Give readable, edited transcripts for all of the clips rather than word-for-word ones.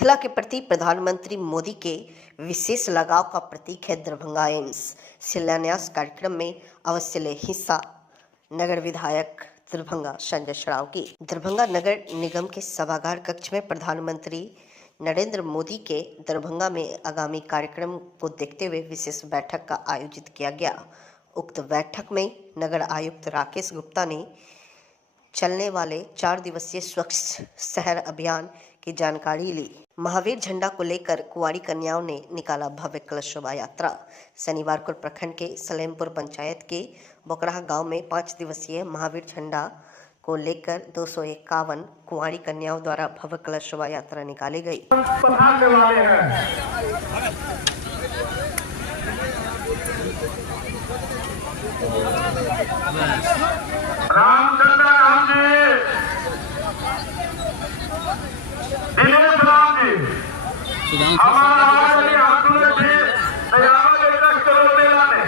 मिथिला के प्रति प्रधानमंत्री मोदी के विशेष लगाव का प्रतीक है दरभंगा एम्स। शिलान्यास कार्यक्रम में अवश्य ले हिस्सा नगर विधायक दरभंगा संजय सराव की। दरभंगा नगर निगम के सभागार कक्ष में प्रधानमंत्री नरेंद्र मोदी के दरभंगा में आगामी कार्यक्रम को देखते हुए विशेष बैठक का आयोजित किया गया। उक्त बैठक में नगर आयुक्त राकेश गुप्ता ने चलने वाले 4 दिवसीय स्वच्छ शहर अभियान की जानकारी ली। महावीर झंडा को लेकर कुंवारी कन्याओं ने निकाला भव्य कलश शोभा यात्रा। शनिवार को प्रखंड के सलेमपुर पंचायत के बोकराहा गांव में 5 दिवसीय महावीर झंडा को लेकर 251 कुंवारी कन्याओं द्वारा भव्य कलश शोभा यात्रा निकाली गई। रामचंद्र राम जी, दिनेश राम जी, हमारे हाथों में तैयार लेकर चलो मेला में।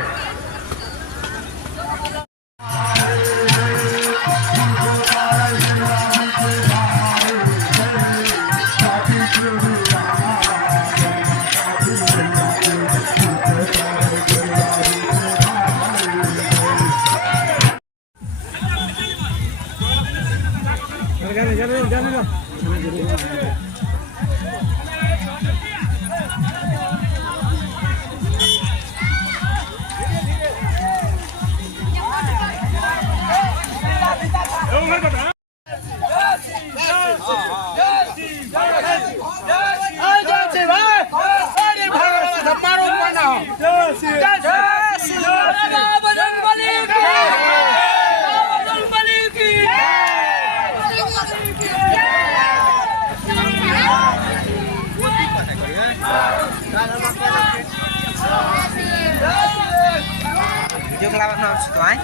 Video kelawat no situ ay.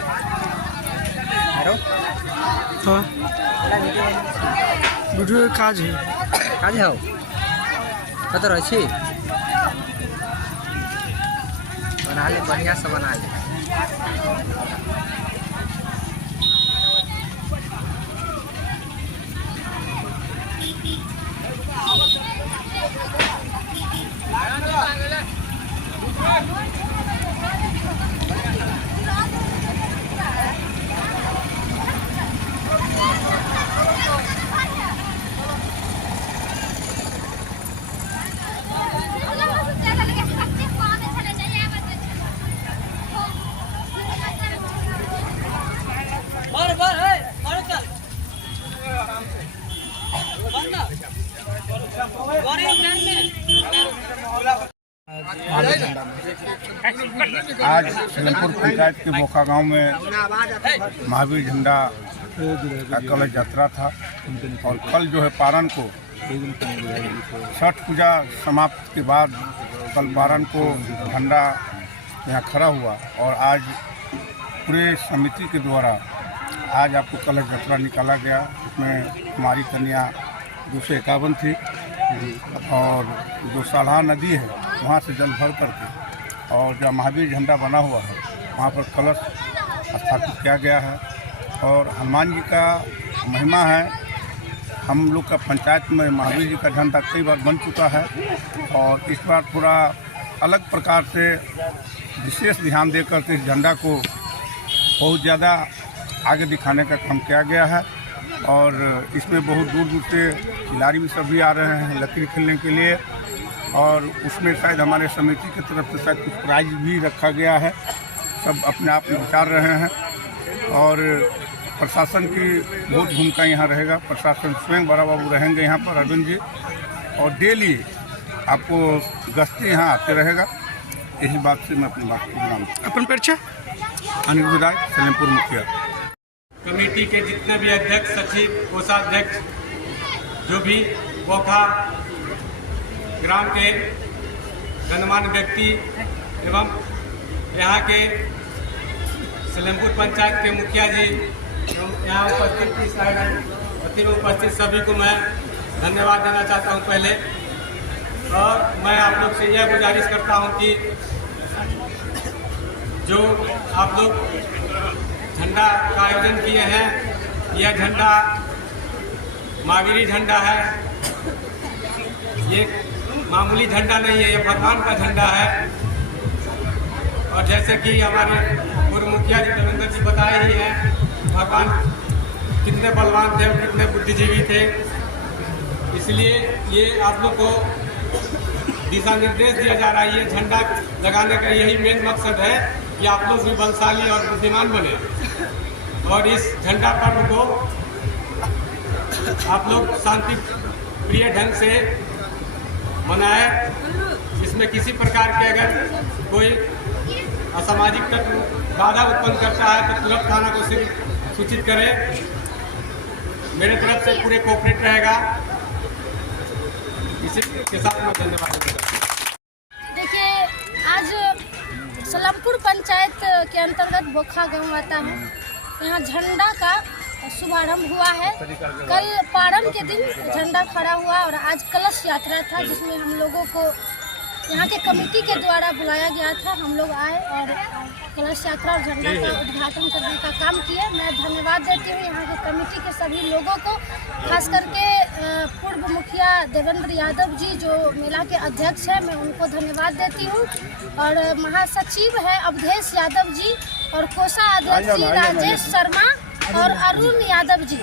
Hero. हाँ वीडियो काज है हो कत रहे छी बना ले बढ़िया से बना ले। आज सलेमपुर पंचायत के बोका गांव में महावीर झंडा का कलश यात्रा था और कल जो है पारण को छठ पूजा समाप्त के बाद कल पारण को झंडा यहाँ खड़ा हुआ और आज पूरे समिति के द्वारा आज आपको कलश यात्रा निकाला गया। इसमें हमारी कन्या 251 थी और जो साल्हा नदी है वहाँ से जल भर करके और जहाँ महावीर झंडा बना हुआ है वहाँ पर कलश स्थापित किया गया है। और हनुमान जी का महिमा है। हम लोग का पंचायत में महावीर जी का झंडा कई बार बन चुका है और इस बार थोड़ा अलग प्रकार से विशेष ध्यान देकर के इस झंडा को बहुत ज़्यादा आगे दिखाने का काम किया गया है। और इसमें बहुत दूर दूर से खिलाड़ी भी सभी आ रहे हैं लकीर खेलने के लिए और उसमें शायद हमारे समिति की तरफ से शायद कुछ प्राइज भी रखा गया है। सब अपने आप में विचार रहे हैं और प्रशासन की बहुत भूमिका यहाँ रहेगा। प्रशासन स्वयं बड़ा बाबू रहेंगे यहाँ पर अरविंद जी और डेली आपको गश्ती यहाँ आते रहेगा। यही बात से मैं अपनी बात को विराम अपन परिचय अनिरुद्ध राय सलेमपुर मुखिया। कमेटी के जितने भी अध्यक्ष सचिव कोषाध्यक्ष जो भी बोखा ग्राम के गणमान्य व्यक्ति एवं यहाँ के सलेमपुर पंचायत के मुखिया जी एवं यहाँ उपस्थित सभी को मैं धन्यवाद देना चाहता हूँ पहले। और मैं आप लोग से यह गुजारिश करता हूँ कि जो आप लोग झंडा का आयोजन किए हैं, यह झंडा महावीरी झंडा है ये मामूली झंडा नहीं है, ये भगवान का झंडा है। और जैसे कि हमारे पूर्व मुखिया जी देवेंद्र जी बताए ही हैं, भगवान कितने बलवान थे और कितने बुद्धिजीवी थे। इसलिए ये आप लोग को दिशा निर्देश दिया जा रहा है। ये झंडा लगाने का यही मेन मकसद है कि आप लोग भी बलशाली और बुद्धिमान बने और इस झंडा पर्व को आप लोग शांति प्रिय ढंग से मनाए। इसमें किसी प्रकार के अगर कोई असामाजिक तत्व बाधा उत्पन्न करता है तो तुरंत थाना को सिर्फ सूचित करें। मेरे तरफ से पूरे कोऑपरेट रहेगा। इसी के साथ मैं धन्यवाद देता हूं। देखिए, आज सलमपुर पंचायत के अंतर्गत बोखा गांव आता है। यहाँ झंडा का शुभारंभ हुआ है। कल पारण के दिन झंडा खड़ा हुआ और आज कलश यात्रा था, जिसमें हम लोगों को यहाँ के कमेटी के द्वारा बुलाया गया था। हम लोग आए और कलश यात्रा और झंडा का उद्घाटन करने का काम किए। मैं धन्यवाद देती हूँ यहाँ के कमेटी के सभी लोगों को, खास करके पूर्व मुखिया देवेंद्र यादव जी जो मेला के अध्यक्ष हैं, मैं उनको धन्यवाद देती हूँ। और महासचिव है अवधेश यादव जी और कोषाध्यक्ष जी राजेश शर्मा और अरुण यादव जी,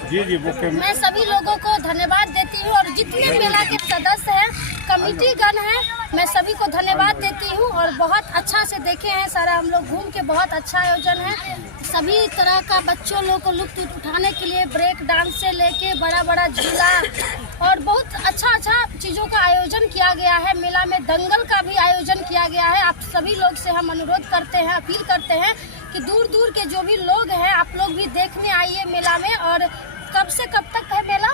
मैं सभी लोगों को धन्यवाद देती हूँ। और जितने मेला के सदस्य हैं, कमेटी गण हैं, मैं सभी को धन्यवाद देती हूँ। और बहुत अच्छा से देखे हैं सारा, हम लोग घूम के बहुत अच्छा आयोजन है। सभी तरह का बच्चों लोग को लुत्फ उठाने के लिए ब्रेक डांस से लेके बड़ा बड़ा झूला और बहुत अच्छा चीज़ों का आयोजन किया गया है। मेला में दंगल का भी आयोजन किया गया है। आप सभी लोग से हम अनुरोध करते हैं, अपील करते हैं कि दूर दूर के जो भी लोग हैं, आप लोग भी देखने आइए मेला में। और कब से कब तक है मेला?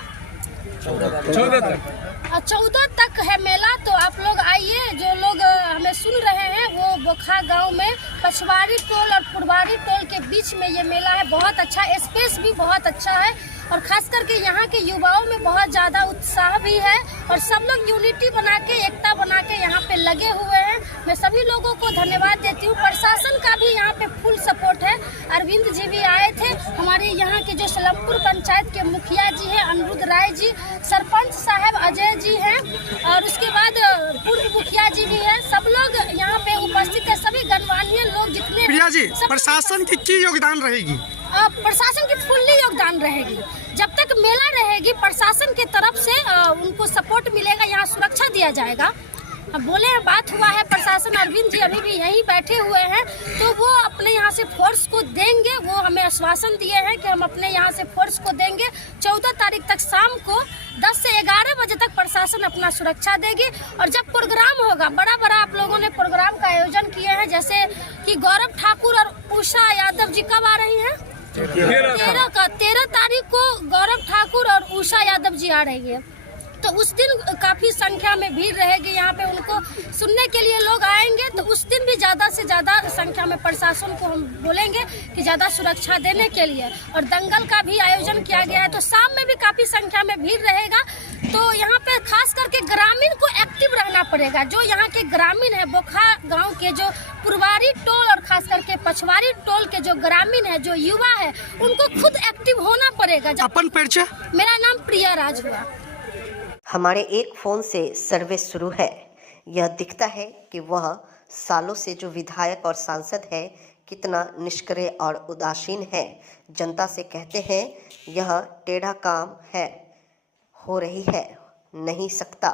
14 तक है मेला। तो आप लोग आइए। जो लोग हमें सुन रहे हैं वो बोखा गांव में पछवाड़ी टोल और फुलवाड़ी टोल के बीच में ये मेला है। बहुत अच्छा, स्पेस भी बहुत अच्छा है और खास करके यहाँ के युवाओं में बहुत ज़्यादा उत्साह भी है और सब लोग यूनिटी बना के, एकता बना के यहाँ पे लगे हुए हैं। मैं सभी लोगों को धन्यवाद देती हूँ। प्रशासन का भी यहाँ पे फुल सपोर्ट है। अरविंद जी भी आए थे, हमारे यहाँ के जो सलमपुर पंचायत के मुखिया जी हैं अनिरुद्ध राय जी, सरपंच साहब अजय जी हैं और उसके बाद पूर्व मुखिया जी भी हैं। सब लोग यहाँ पे उपस्थित है, सभी गणमान्य लोग जितने। प्रिया जी, प्रशासन की योगदान रहेगी? प्रशासन की फुल्ली योगदान रहेगी। जब तक मेला रहेगी प्रशासन की तरफ से उनको सपोर्ट मिलेगा, यहाँ सुरक्षा दिया जाएगा। अब बोले हैं, बात हुआ है प्रशासन, अरविंद जी अभी भी यहीं बैठे हुए हैं, तो वो अपने यहाँ से फोर्स को देंगे। वो हमें आश्वासन दिए हैं कि हम अपने यहाँ से फोर्स को देंगे। 14 तारीख तक शाम को 10 से 11 बजे तक प्रशासन अपना सुरक्षा देगी। और जब प्रोग्राम होगा, बड़ा आप लोगों ने प्रोग्राम का आयोजन किए हैं, जैसे कि गौरव ठाकुर और उषा यादव जी कब आ रही हैं? 13 तारीख को गौरव ठाकुर और उषा यादव जी आ रही है। तो उस दिन काफ़ी संख्या में भीड़ रहेगी। यहाँ पे उनको सुनने के लिए लोग आएंगे। तो उस दिन भी ज़्यादा से ज़्यादा संख्या में प्रशासन को हम बोलेंगे कि ज़्यादा सुरक्षा देने के लिए। और दंगल का भी आयोजन किया गया है, तो शाम में भी काफ़ी संख्या में भीड़ रहेगा। तो यहाँ पे खास करके ग्रामीण को एक्टिव रहना पड़ेगा। जो यहाँ के ग्रामीण है, बोखा गाँव के जो पुरवारी टोल और खास करके पछवाड़ी टोल के जो ग्रामीण है, जो युवा है, उनको खुद एक्टिव होना पड़ेगा। अपन परिचय? मेरा नाम प्रिया राज हुआ। हमारे एक फ़ोन से सर्वे शुरू है। यह दिखता है कि वह सालों से जो विधायक और सांसद है कितना निष्क्रिय और उदासीन है। जनता से कहते हैं यह टेढ़ा काम है, हो रही है नहीं सकता।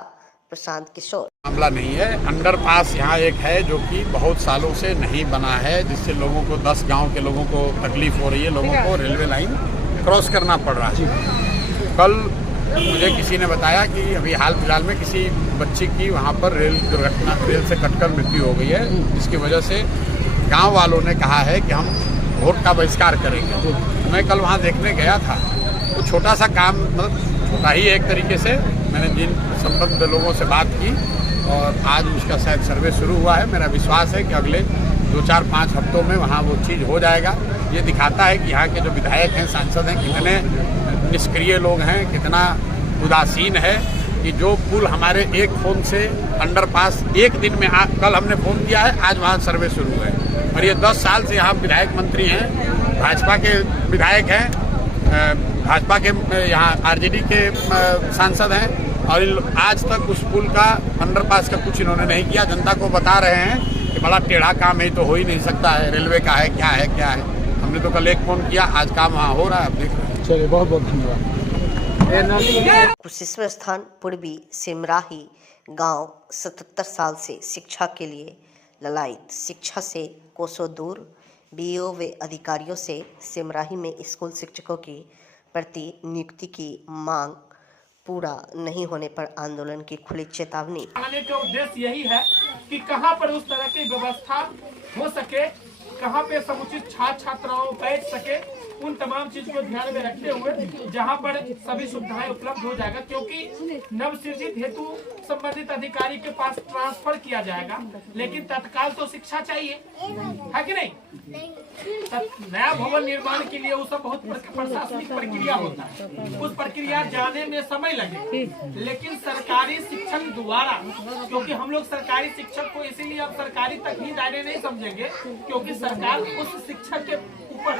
प्रशांत किशोर। मामला नहीं है। अंडरपास यहाँ एक है जो कि बहुत सालों से नहीं बना है, जिससे लोगों को 10 गांव के लोगों को तकलीफ हो रही है। लोगों को रेलवे लाइन क्रॉस करना पड़ रहा है। कल मुझे किसी ने बताया कि अभी हाल फिलहाल में किसी बच्ची की वहाँ पर रेल से कटकर मृत्यु हो गई है, जिसकी वजह से गांव वालों ने कहा है कि हम वोट का बहिष्कार करेंगे। मैं कल वहाँ देखने गया था। तो छोटा सा काम, मतलब छोटा ही एक तरीके से, मैंने जिन संबद्ध लोगों से बात की और आज उसका शायद सर्वे शुरू हुआ है। मेरा विश्वास है कि अगले 2-4-5 हफ्तों में वहाँ वो चीज़ हो जाएगा। ये दिखाता है कि यहाँ के जो विधायक हैं, सांसद हैं, कितने निष्क्रिय लोग हैं, कितना उदासीन है कि जो पुल हमारे एक फ़ोन से अंडरपास एक दिन में कल हमने फ़ोन किया है, आज वहाँ सर्वे शुरू है। और ये 10 साल से यहाँ विधायक मंत्री हैं, भाजपा के विधायक हैं, भाजपा के यहाँ आरजेडी के सांसद हैं और आज तक उस पुल का अंडरपास का कुछ इन्होंने नहीं किया। जनता को बता रहे हैं कि बड़ा टेढ़ा काम है, तो हो ही नहीं सकता है, रेलवे का है क्या है क्या है। हमने तो कल एक फोन किया, आज काम वहाँ हो रहा है, आप देख रहे हैं। चलिए, बहुत बहुत धन्यवाद। कुशेश्वर स्थान पूर्वी सिमराही गांव 77 साल से शिक्षा के लिए ललायत। शिक्षा से कोसों दूर बीओ व अधिकारियों से सिमराही में स्कूल शिक्षकों की प्रति नियुक्ति की मांग पूरा नहीं होने पर आंदोलन की खुली चेतावनी। आने का उद्देश्य यही है कि कहां पर उस तरह की व्यवस्था हो सके, कहां पे समुचित छात्र छात्राओं बैठ सके, उन तमाम चीज को ध्यान में रखते हुए जहां पर सभी सुविधाएं उपलब्ध हो जाएगा, क्योंकि नवसृजित हेतु संबंधित अधिकारी के पास ट्रांसफर किया जाएगा, लेकिन तत्काल तो शिक्षा चाहिए, है कि नहीं। नया भवन निर्माण के लिए वो सब बहुत प्रशासनिक प्रक्रिया होता है, उस प्रक्रिया जाने में समय लगे, लेकिन सरकारी शिक्षक द्वारा, क्योंकि हम लोग सरकारी शिक्षक को इसीलिए अब सरकारी तक ही दायरे नहीं समझेंगे, क्योंकि सरकार उस शिक्षक के ऊपर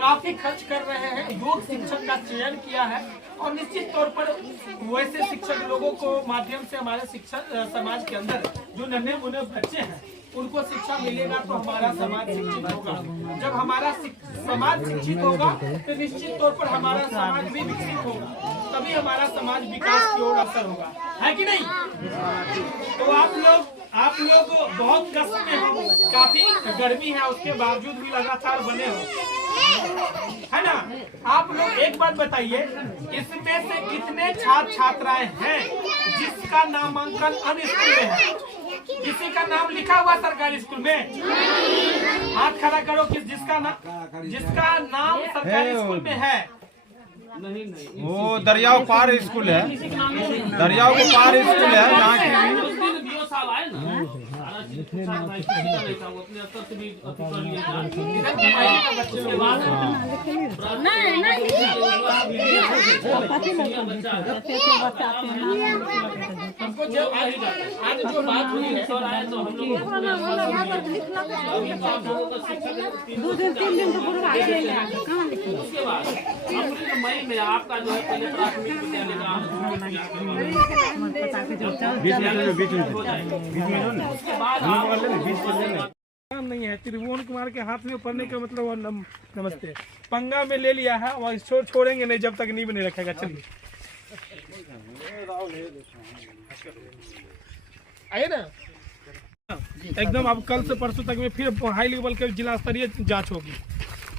काफी खर्च कर रहे हैं, योग शिक्षक का चयन किया है, और निश्चित तौर पर वैसे शिक्षक लोगों को माध्यम से हमारे शिक्षक समाज के अंदर जो नन्हे मुन्ने बच्चे हैं उनको शिक्षा मिलेगा, तो हमारा समाज शिक्षित होगा। जब हमारा समाज शिक्षित होगा तो निश्चित तौर पर हमारा समाज भी विकसित होगा, तभी हमारा समाज विकास की ओर अग्रसर होगा, है कि नहीं। तो आप लोग बहुत कष्ट में हो, काफी गर्मी है, उसके बावजूद भी लगातार बने हो, है ना। आप लोग एक बात बताइए, इसमें से कितने छात्र छात्राएं हैं जिसका नामांकन अन्य स्कूल में है, किसी का नाम लिखा हुआ सरकारी स्कूल में? हाथ खड़ा करो जिसका नाम सरकारी स्कूल में है। नहीं, वो दरियाव पार स्कूल है, दरियाव के पार स्कूल है जहाँ हमको जो आज जो बात हुई है, तो हम लोग 2 दिन 3 दिन तो पूरा उसके बाद मई में आपका जो है पहले प्राथमिक विद्यालय काम नहीं है। त्रिभुवन कुमार के हाथ में पड़ने का मतलब नमस्ते पंगा में ले लिया है, और छोड़ेंगे नहीं जब तक नींव नहीं रखेगा। चलिए आइए ना, एकदम अब कल से परसों तक में फिर हाई लेवल के जिला स्तरीय जांच होगी।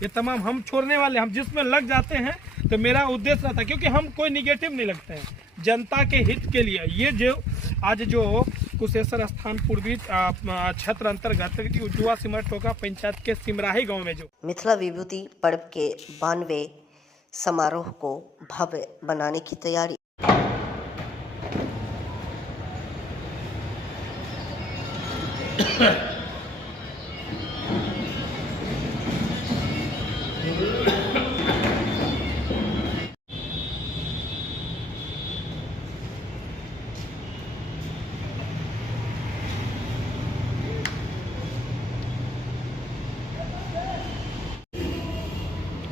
ये तमाम हम छोड़ने वाले, हम जिसमें लग जाते हैं तो मेरा उद्देश्य रहता है, क्योंकि हम कोई निगेटिव नहीं लगते हैं, जनता के हित के लिए। ये जो आज जो कुशेश्वर स्थान पूर्वी क्षेत्र अंतर्गत उज्जुआ सिमर टोका पंचायत के सिमराही गांव में जो मिथिला विभूति पर्व के 92वें समारोह को भव्य बनाने की तैयारी।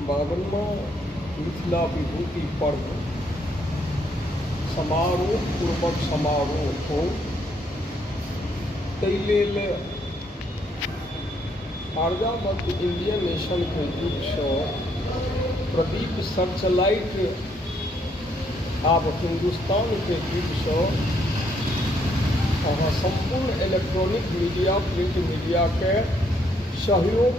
बावनवा मिथिला विभूति पर्व समारोह पूर्वक समारोह हो, ताहि लेल आर्यावर्त इंडियन नेशन के युग से प्रदीप सर्चलाइट आब हिंदुस्तान के युग से अहाँ संपूर्ण इलेक्ट्रॉनिक मीडिया प्रिंट मीडिया के सहयोग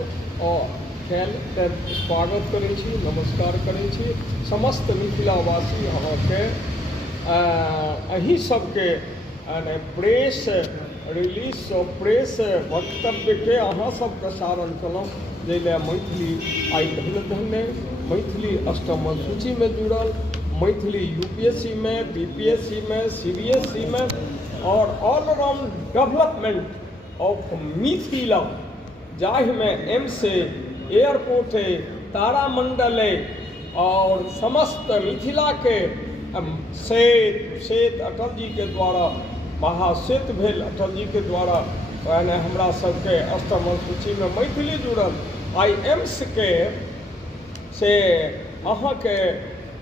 और स्वागत करै छी, नमस्कार करै छी। समस्त मिथिलावासी अहाँके अहीं सबके प्रेस रिलीज प्रेस वक्तव्य के अहाँ सब प्रसारण कलहुँ, जाहि मैथिली आइ धन्य धन्य मैथिली अष्टम सूची में जुड़ल, मैथिली यूपीएससी में, बीपीएससी में, सीबीएसई में, और ऑलराउंड डेवलपमेंट ऑफ मिथिला, जाहि में एम्स एयरपोर्ट है, तारामंडल है, और समस्त मिथिला के सेत अटल जी के द्वारा महासेत भेल, अटल जी के द्वारा हमरा सबके अष्टम सूची में मैथिली जुड़ल। आई एम्स के से अहाँ के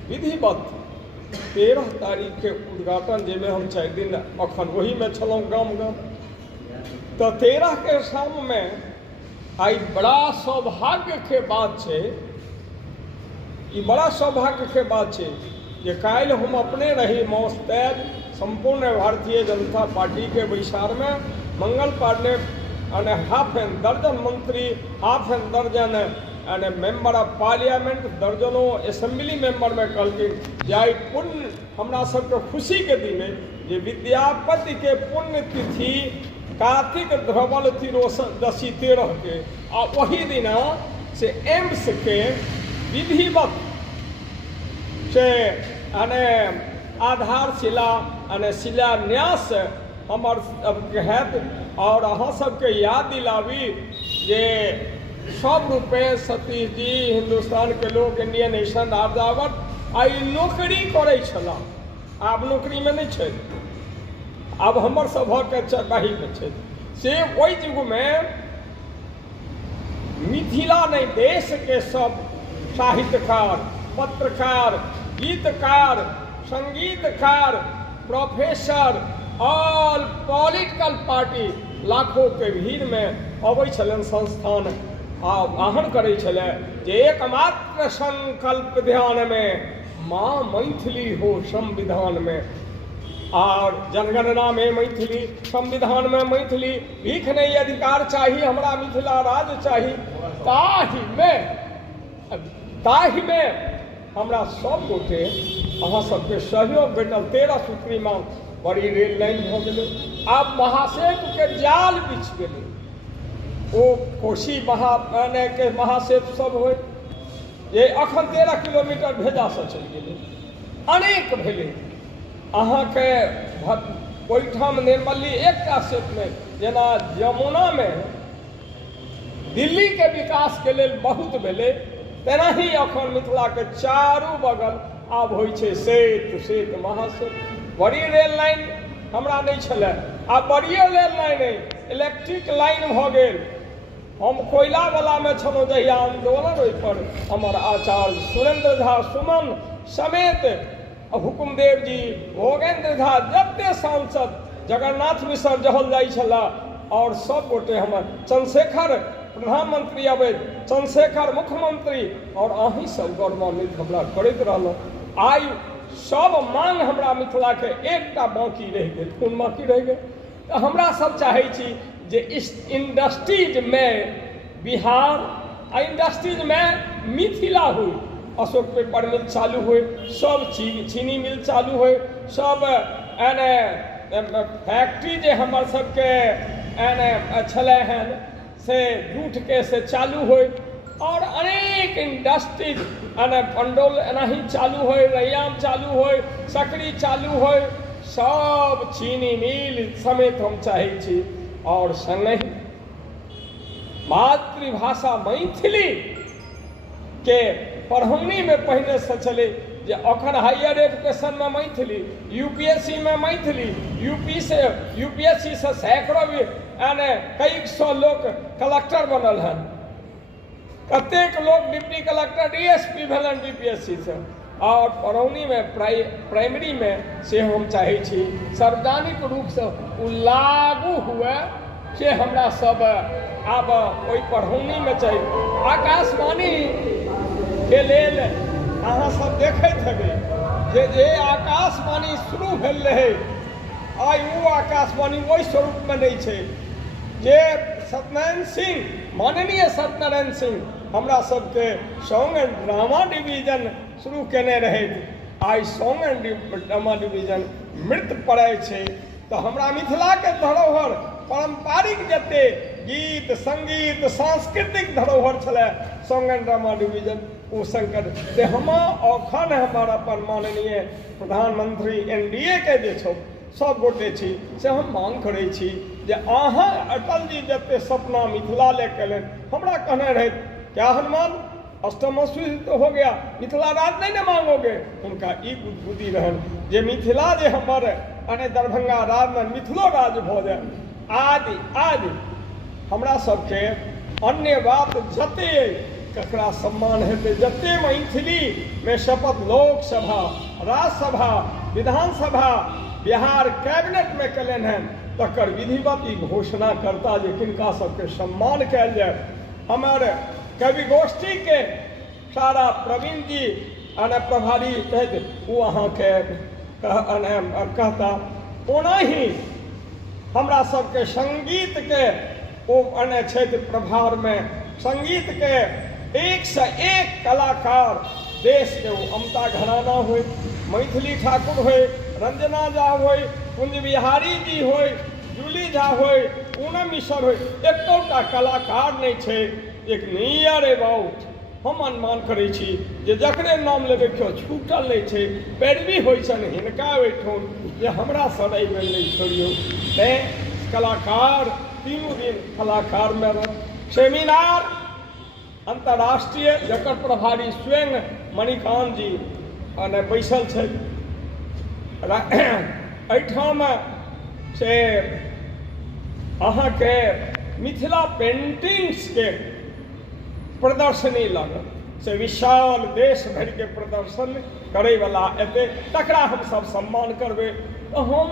विधिवत 13 तारीख के उद्घाटन जाहिमे हम 4 दिन अखन वही में छलहुँ गाम गाम। तो 13 के शाम में आई बड़ा सौभाग्य के बात है, ये बड़ा सौभाग्य के बात है जे काल्हि हम अपने रही मौस्तैद संपूर्ण भारतीय जनता पार्टी के बैसार में मंगल पांडे અને હાફ એન દર્જન મંત્રી, હાફ એન દર્જन અને मेंबर ऑफ पार्लियामेंट, दर्जनों असेंबली मेंबर में कहलखिन जे आई पुण्य हमरा सबके खुशी के दिन जे विद्यापति के पुण्य तिथि कार्तिक धवल त्रयोदशी 13 के आ वही दिन से एम्स के विधिवत से अने आधारशिला अने शिलान्यास हमर सबके हैत। और अहाँ सबके याद दिलावी जे सब रुपए सतीश जी हिंदुस्तान के लोग इंडियन नेशन आजावट आई नौकरी करे छला, आब नौकरी में नहीं छे, आब हमर सभके चरवाही में छे से ओहि युग में मिथिला नहीं देश के सब साहित्यकार, पत्रकार, गीतकार, संगीतकार, प्रोफेसर ऑल पॉलिटिकल पार्टी लाखों के भीड़ में अबै छलन संस्थान आह्वान करे छले जे एकमात्र संकल्प ध्यान में माँ मैथिली हो संविधान में, और जनगणना में मैथिली, संविधान में मैथिली, भीख नहीं अधिकार चाहिए हमरा मिथिला राज चाहिए। ताहि में हमरा सब गोटे अहाँ सबके सहयोग भेटल। 13 सूत्री मांग बड़ी रेल लाइन भ गेलै, आब महासेतु के जाल बिछ गेलै, ओ कोशी के महासेतु सब होय जे अखन 13 किलोमीटर भेजासँ चलि गेलै, अनेक भेलै। अहाँके ओहिठाम निर्मली एकटा सेतु नहि, जेना यमुना में दिल्ली के विकास के लेल बहुत भेलै, तेनाही अखन मिथिला के चारू बगल आब होइ छै सेतु सेतु महासेतु। बड़ी रेल लाइन हमरा नहीं छलै, आ बड़िए रेल लाइन इलेक्ट्रिक लाइन भ गेल। हम कोयला वाला में छलहुँ जहिया आंदोलन ओहि पर हमर आचार्य सुरेंद्र झा सुमन समेत हुकुमदेव जी, भोगेंद्र झा, जते सांसद, जगन्नाथ मिश्र जहल जाइ छला, और सब गोटे हमर चंद्रशेखर प्रधानमंत्री अबै, चंद्रशेखर मुख्यमंत्री, और अहीं सब गौरवान्वित हमरा करैत रहलहुँ। आई सब मांग हमरा मिथिला के एकटा बाकी रह गेल, कोन बाकी रह गेल? तो हमरा सब चाहे छी जे इस इंडस्ट्रीज में बिहार आ इंडस्ट्रीज में मिथिला हुई, अशोक पेपर मिल चालू हुई, सब चीनी मिल चालू हुई, सब एने फैक्ट्री जे हमर सबके एने छलै हन से जूट के से चालू हुई, और अनेक इंडस्ट्रीज अने पंडोल एनाही चालू हो, रैयाम चालू हो, सकरी चालू हो, सब चीनी मिल समेत हम चाहे छी। और संगहि मातृभाषा मैथिली के पढ़ौनी में पहले से चले जे अखन हायर एजुकेशन में मैथिली, यूपीएससी में मैथिली, यूपीएससी से सैकड़ों यानी कई सौ लोग कलेक्टर बनल हैं, कतेक लोग डिप्टी कलेक्टर डीएसपी भेलन बीपीएससी से। और पढ़ौनी में प्राइमरी में से हम चाहे छी सार्वजनिक रूप से लागू हुए से हमरा सब आब ओहि पढ़ौनी में चाहिए। आकाशवाणी के लेल अहाँ सब देखैत हेबै जे आकाशवाणी शुरू भेल रहे, आई वो आकाशवाणी ओहि स्वरूप में नहीं छै जे सत्यनारायण सिंह, माननीय सत्यनारायण सिंह हमरा सबके सॉन्ग एंड ड्रामा डिवीजन शुरू केने रहे। आई सॉन्ग एंड ड्रामा डिवीजन मृत पड़े छे, तो हमरा मिथिला के धरोहर पारंपरिक जते गीत संगीत सांस्कृतिक धरोहर छले सॉन्ग एंड ड्रामा डिवीजन ओ संकट से हम अखन हमारा पर माननीय प्रधानमंत्री एनडीए के जे छो सब गोटे छी से हम मांग करे छी जे अहाँ अटल जी जते सपना मिथिला ले कलन, हमरा कहने रहे क्या हनुमान अष्टमश्री तो हो गया, मिथिला राज नहीं न मांगोगे। उनका ई बुद्धि रहन जे मिथिला जे हमर अने दरभंगा राज में मिथिलो राज भ जाए। आज हमरा सबके अन्य बात जते ककरा सम्मान हेतै, जते मैथिली में शपथ लोकसभा राज्यसभा विधानसभा बिहार कैबिनेट में कलन हैं तकर विधिवत ई घोषणा करता जे किनका सबके सम्मान कयल जाय। हमर कवि गोष्ठी के सारा प्रवीण जी अने प्रभारी कहते वो अहाँके कहता ओना ही हमरा सबके संगीत के ओ अने क्षेत्र प्रभार में संगीत के एक से एक कलाकार देश के वो अमता घराना होय, मैथिली ठाकुर होय, रंजना झा होय, कुंज बिहारी जी होय, जूली झा होय, पूनम मिश्र होय, एकोटा कलाकार नहीं छे। एक नियर अबाउट हम अनुमान करै छी जे जकरे नाम लेबै केओ छूटल नहीं छे, पैरवी होइ छन हिनका ओहिठाम जे हमरा सन एहि बेर नहीं छोड़ियौ। तेँ कलाकार तीनों दिन कलाकार में सेमिनार अंतर्राष्ट्रीय जकर प्रभारी स्वयं मणिकांत जी अने बैसल छै एहिठाम से अहाँके मिथिला पेंटिंग्स के प्रदर्शनी लागल से विशाल देश भर के प्रदर्शन करे वाला एते तकरा हम सब सम्मान करबे। तो हम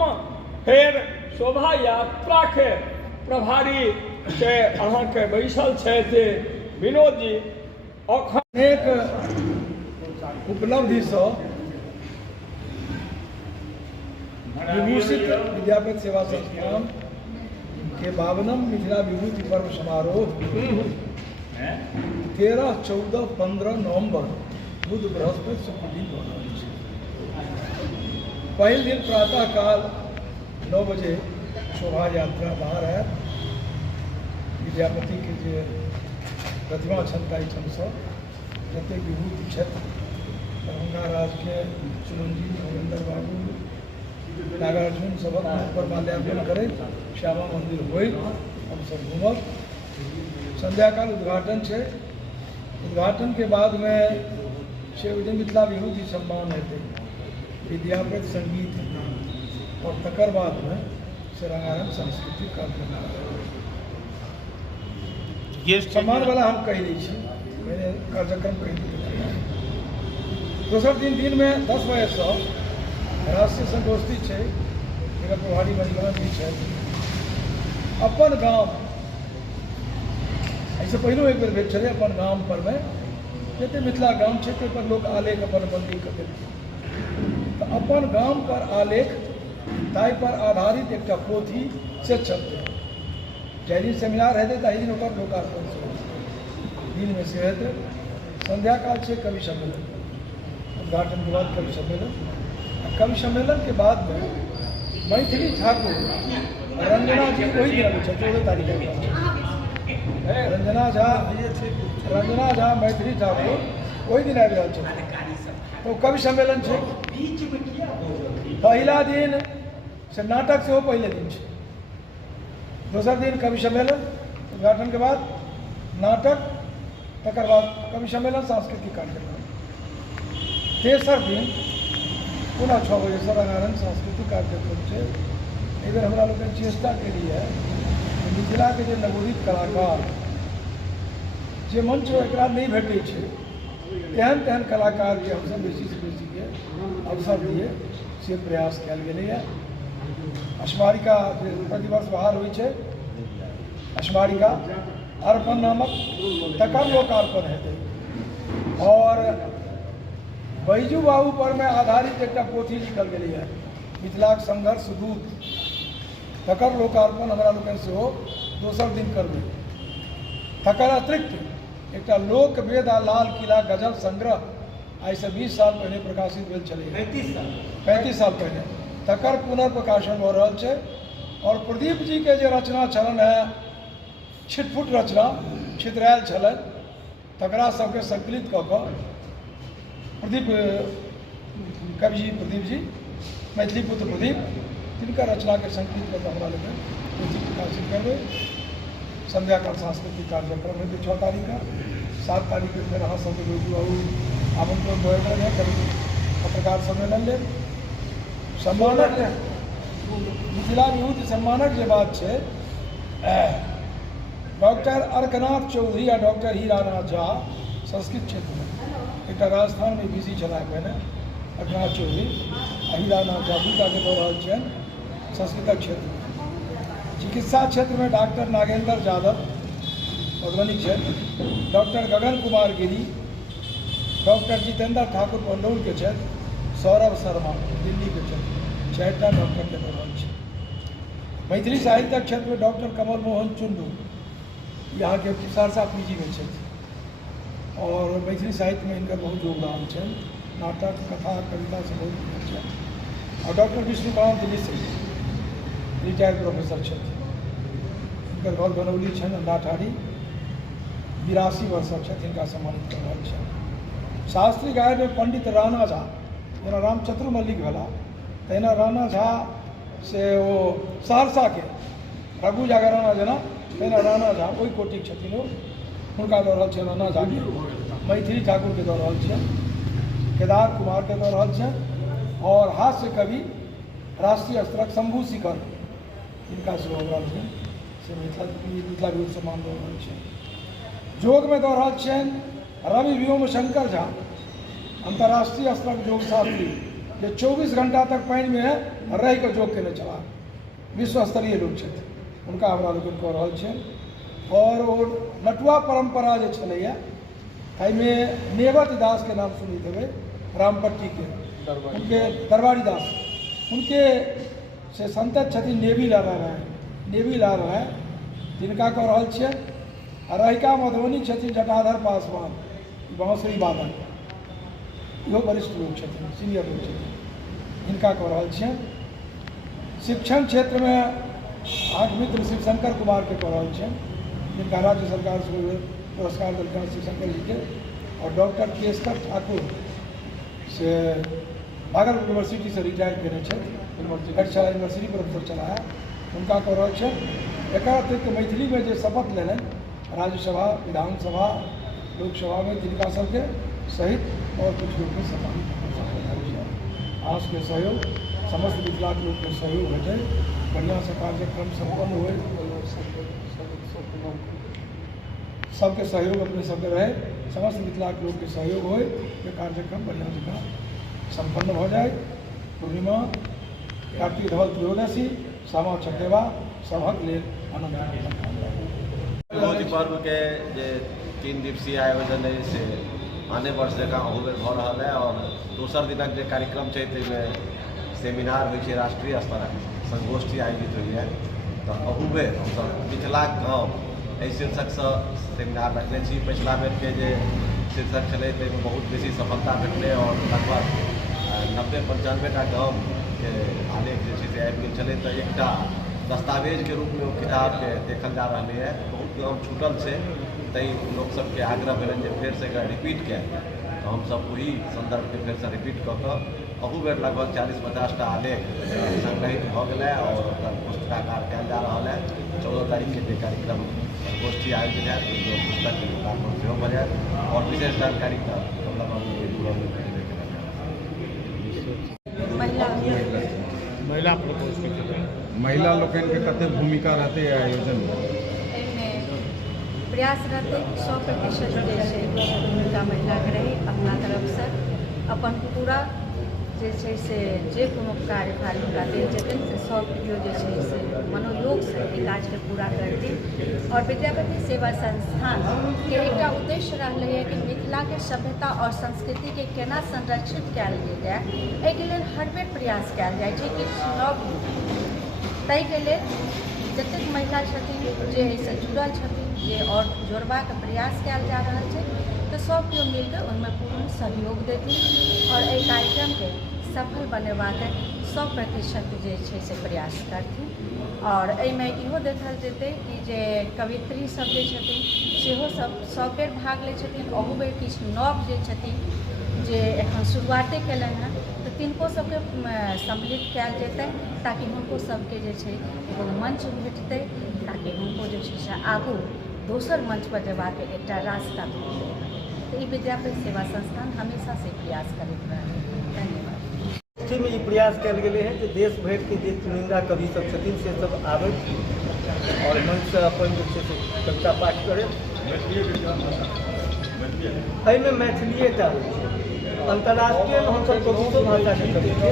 फिर शोभा यात्रा के प्रभारी से अहाँके बैसल छथि विनोद जी। अनेक उपलब्धि से विभूषित विद्यापति सेवा संस्थान के 52वें मिथिला विभूति पर्व समारोह 13, 14, 15 नवंबर बुध बृहस्पति शुक्र दिन हो रहा है। पहले दिन प्रातः काल 9 बजे शोभा यात्रा बाहर है विद्यापति के जे प्रतिमा क्षमता सब जते विभूति क्षेत्र दरभंगा राज के चिरंजीव नरेंद्र बाबू नागार्जुन सबक पर माल्यार्पण करे श्यामा मंदिर हो हम सब घूमब। संध्या काल उद्घाटन है। उद्घाटन के बाद में शिवजी मिथिला विभूति सम्मान हेतु विद्यापति संगीत और तकर बाद में रंगारंग सांस्कृतिक कार्यक्रम ये सम्मान वाला हम कह दी मैंने कार्यक्रम कह दी। दोसर दिन में 10 बजे से राष्ट्रीय संगोष्ठी है मेरा प्रभारी मणिकांत जी है अपन गाँव ऐसे पहले एक बेर भेट चले अपन गाँव पर में जते मिथिला गाँव है पर लोग आलेख अपन बंदी कर तो अपन गाँव पर आलेख ताई पर आधारित एक पोथी से छपते जै दिन सेमिनार है ताहि दिन ओकर लोकार्पण दिन में से है। संध्या काल से कवि सम्मेलन उद्घाटन के बाद कवि सम्मेलन। कवि सम्मेलन के बाद में मैथिली ठाकुर रंजना जी वही दिन 14 तारीख है रंजना झा मैथिली ठाकुर वही दिन आ रहा तो कवि सम्मेलन है। पहला दिन से नाटक से वो पहले दिन है। दोसर दिन कवि सम्मेलन उद्घाटन के बाद नाटक तकर बाद कवि सम्मेलन सांस्कृतिक कार्यक्रम। तेसर दिन पुनः 6 बजे से रंगारंग सांस्कृतिक कार्यक्रम है। इधर हमारा लोग चेष्टा के लिए मिथिला के जो नवोदित कलाकार जे मंच एक नहीं भेटे तेहन तेहन कलाकार के हमसे बेसी से बेसी के अवसर दिए से प्रयास कल गए। अश्मारिका प्रतिवर्ष बाहर हो अश्मारिका अर्पण नामक तकर लोकार्पण है और बैजू बाबू पर में आधारित एक पोथी लिखल गई है मिथिलाक संघर्ष दूत तकर लोकार्पण हमारा लोग से हो दोसर दिन करबे। तकर अतिरिक्त एक लोक वेद आ लाल किला गजल संग्रह आज से 20 साल पहले प्रकाशित भेल चले 35 साल पहले तकर पुनर्प्रकाशन हो रहा है। और प्रदीप जी के जो रचना चलन है छिटफुट रचना छितरायल छलन तकरा सबके संकलित कऽ प्रदीप कवि जी प्रदीप जी मैथिली पुत्र प्रदीप तिनका रचना के संकलित कर हमारा लोग प्रकाशित करबे। संध्या काल सांस्कृतिक कार्यक्रम है 6 तारीख का 7 तारीख के फिर अहाँ सब आमंत्रण होएगा है कवि पत्रकार सम्मेलन ले सम्मानक मिथिला विभूति सम्मानक जे बात है डॉक्टर अर्कनाथ चौधरी और डॉक्टर हीरानाथ झा संस्कृत क्षेत्र में एक राजस्थान में बिजी चला पहले अखना चौधरी अहिरानाथ जादूका के दौर रहल छनि संस्कृत क्षेत्र में। चिकित्सा क्षेत्र में डॉक्टर नागेंद्र यादव मधुबनी छथि, डॉक्टर गगन कुमार गिरी, डॉक्टर जितेंद्र ठाकुर पंडौल के छथि, सौरभ शर्मा दिल्ली के छथि, 4टा डॉक्टर के दौर रहल छै। मैथिली साहित्य क्षेत्र में डॉक्टर कमल मोहन चुंडू यहाँ के सहरसा पीजी में छथि और मैथिली साहित्य में इनका बहुत योगदान है, नाटक कथा कविता से बहुत निकट है। और डॉक्टर विष्णुकांत मिश्र रिटायर्ड प्रोफेसर छथि, इनका घर बनौली छनि अंधाठाड़ी, 82 वर्षक छथि, इनका सम्मानित कर रहल छै। शास्त्रीय गायन में पंडित राणा झा जेना रामचंद्र मल्लिक भेला तहिना राणा झा से वो सहरसा के रघु जागरणा जेना तहिना राणा झा ओहि कोटिक छथिन, ओ हुनका दऽ रहल छनि राणा झा के। मैथिली ठाकुर के दऽ रहल छनि, केदार कुमार के दऽ रहल छनि और हास्य कवि राष्ट्रीय स्तरक शंभू शिखर इनका सेहो दऽ रहल छनि से मिथिला विभूषण सम्मान दऽ रहल छनि। योग में दऽ रहल छनि रवि व्योम शंकर झा, अंतर्राष्ट्रीय स्तरक योग शास्त्री जे 24 घंटा तक पानी में रह के योग केने चला, विश्व स्तरीय लोग छथि, हुनका हमरा लोकनि कऽ रहल छनि। और ओ नटुआ परंपरा जे छलैया एहिमे नेवत दास के नाम सुनैत हेबै, रामपट्टी के उनके दरबारी दास, उनके से संतत छथिन नेवी लाल राय जिनका कऽ रहल छियनि। रहिका मधुबनी छथिन जटाधर पासवान, बाँसुरी वादक, इहो वरिष्ठ लोग छथिन, सीनियर लोग छथिन, हिनका कऽ रहल छियनि। शिक्षण क्षेत्र में अहाँके मित्र शिवशंकर कुमार के कऽ रहल छियनि, जिनका राज्य सरकार से पुरस्कार देलकनि शिवशंकर जी के। और डॉक्टर केशव ठाकुर से भागलपुर यूनिवर्सिटी से रिटायर केने छथि, यूनिवर्सिटी प्रोफेसर चला है, हुनका कऽ रहल छनि। एकर अतिरिक्त मैथिली में जे शपथ लेलनि राज्यसभा विधानसभा लोकसभा में तिनका सबके सहित और कुछ लोग के सम्मानित अहाँ के सहयोग समस्त मिथिला के लोग के सहयोग भेटे, बढ़िया से कार्यक्रम संपन्न हो, सबके सहयोग अपने सबके रहे, समस्त मिथिला के लोग के सहयोग हो, ये कार्यक्रम बढ़िया जगह संपन्न हो जाए। पूर्णिमा कार्तिक धवल त्रयोदशी सामा चकेवा सभक लेल भगवती पर्व के जे 3 दिवसीय आयोजन है से आने वर्ष जगह अहू बेर भऽ रहल है। और दोसर दिनक जे कार्यक्रम छै ताहिमे सेमिनार होइ छै, राष्ट्रीय स्तरक संगोष्ठी आयोजित होइए। तऽ अहू बेर हमसब मिथिलाक गाँव एहि शीर्षकसँ सेमिनार रखने छी। पिछला बेर के जे शीर्षक छलै ताहिमे बहुत बेसी सफलता भेटलै और लगभग 90-95टा गाँवके आलेख जे छै से आबि गेल छलै। तऽ एकटा दस्तावेज के रूप में वो किताब के देखल जा रही है, बहुत गाँव छूटल से तई लोग सबके आग्रह भेलन जे फेर से रिपीट के, तो हम सब वही संदर्भ के फेर से रिपीट कऽ अहू बेर लगभग 40-50टा आलेख संग्रहित भऽ गेलै और पुस्तकाकार कयल जा रहा है। 14 तारीख के जे कार्यक्रम गोष्ठी आयोजित है तो पुस्तक के लोकार्पण सेहो भऽ जायत और विशेष जानकारी का महिला लोकन के कते भूमिका रहते है आयोजन में? प्रयास रहते 100% जैसे भूमिका महिला के रही अपना तरफ से अपन पूरा जैसे से जे कोनो कार्यभार हुनका देल जेतन से सब केओ जैसे से मनोयोग से काज के पूरा करती। और विद्यापति सेवा संस्थान के एकटा उद्देश्य रहले है कि मिथिला के सभ्यता और संस्कृति के केना संरक्षित कयल जाए, एहिके लेल हर बेर प्रयास कयल जाइ छै कि नव ताहिके लेल जतेक महिला छथिन जे एहिसँ जुड़ल छथिन जे और जोड़बाक प्रयास कयल जा रहल छै, तो सब केओ मिलकर उनमें पूर्ण सहयोग देती और एहि कार्यक्रम के सफल बनेबाक 100% जे छै से प्रयास करथिन। और एहिमे इहो देखल जेतै कि जे कवित्री सब जे छथिन सेहो सब बेर भाग लै छथिन। अहू बेर किछु नव जे छथिन जे एखन शुरुआते केलनि हैं तो तिनको सबके सम्मिलित कयल जेतै ताकि हुनको सबके जे छै एगो मंच भेटतै, ताकि हुनको जे छै से आगू दोसर मंच पर जेबाक एकटा रास्ता भेटतै। तो ई विद्यापति सेवा संस्थान हमेशा से प्रयास करैत रहलै। धन्यवाद। में ये प्रयास कल गए हैं कि देश भर के जो चुनिंदा कवि सब छथिन से सब आवे और मंच से अपन जो है कविता पाठ करे। में मैथिलीटा अंतर्राष्ट्रीय में हमसब 24 भाषा के कवि छै,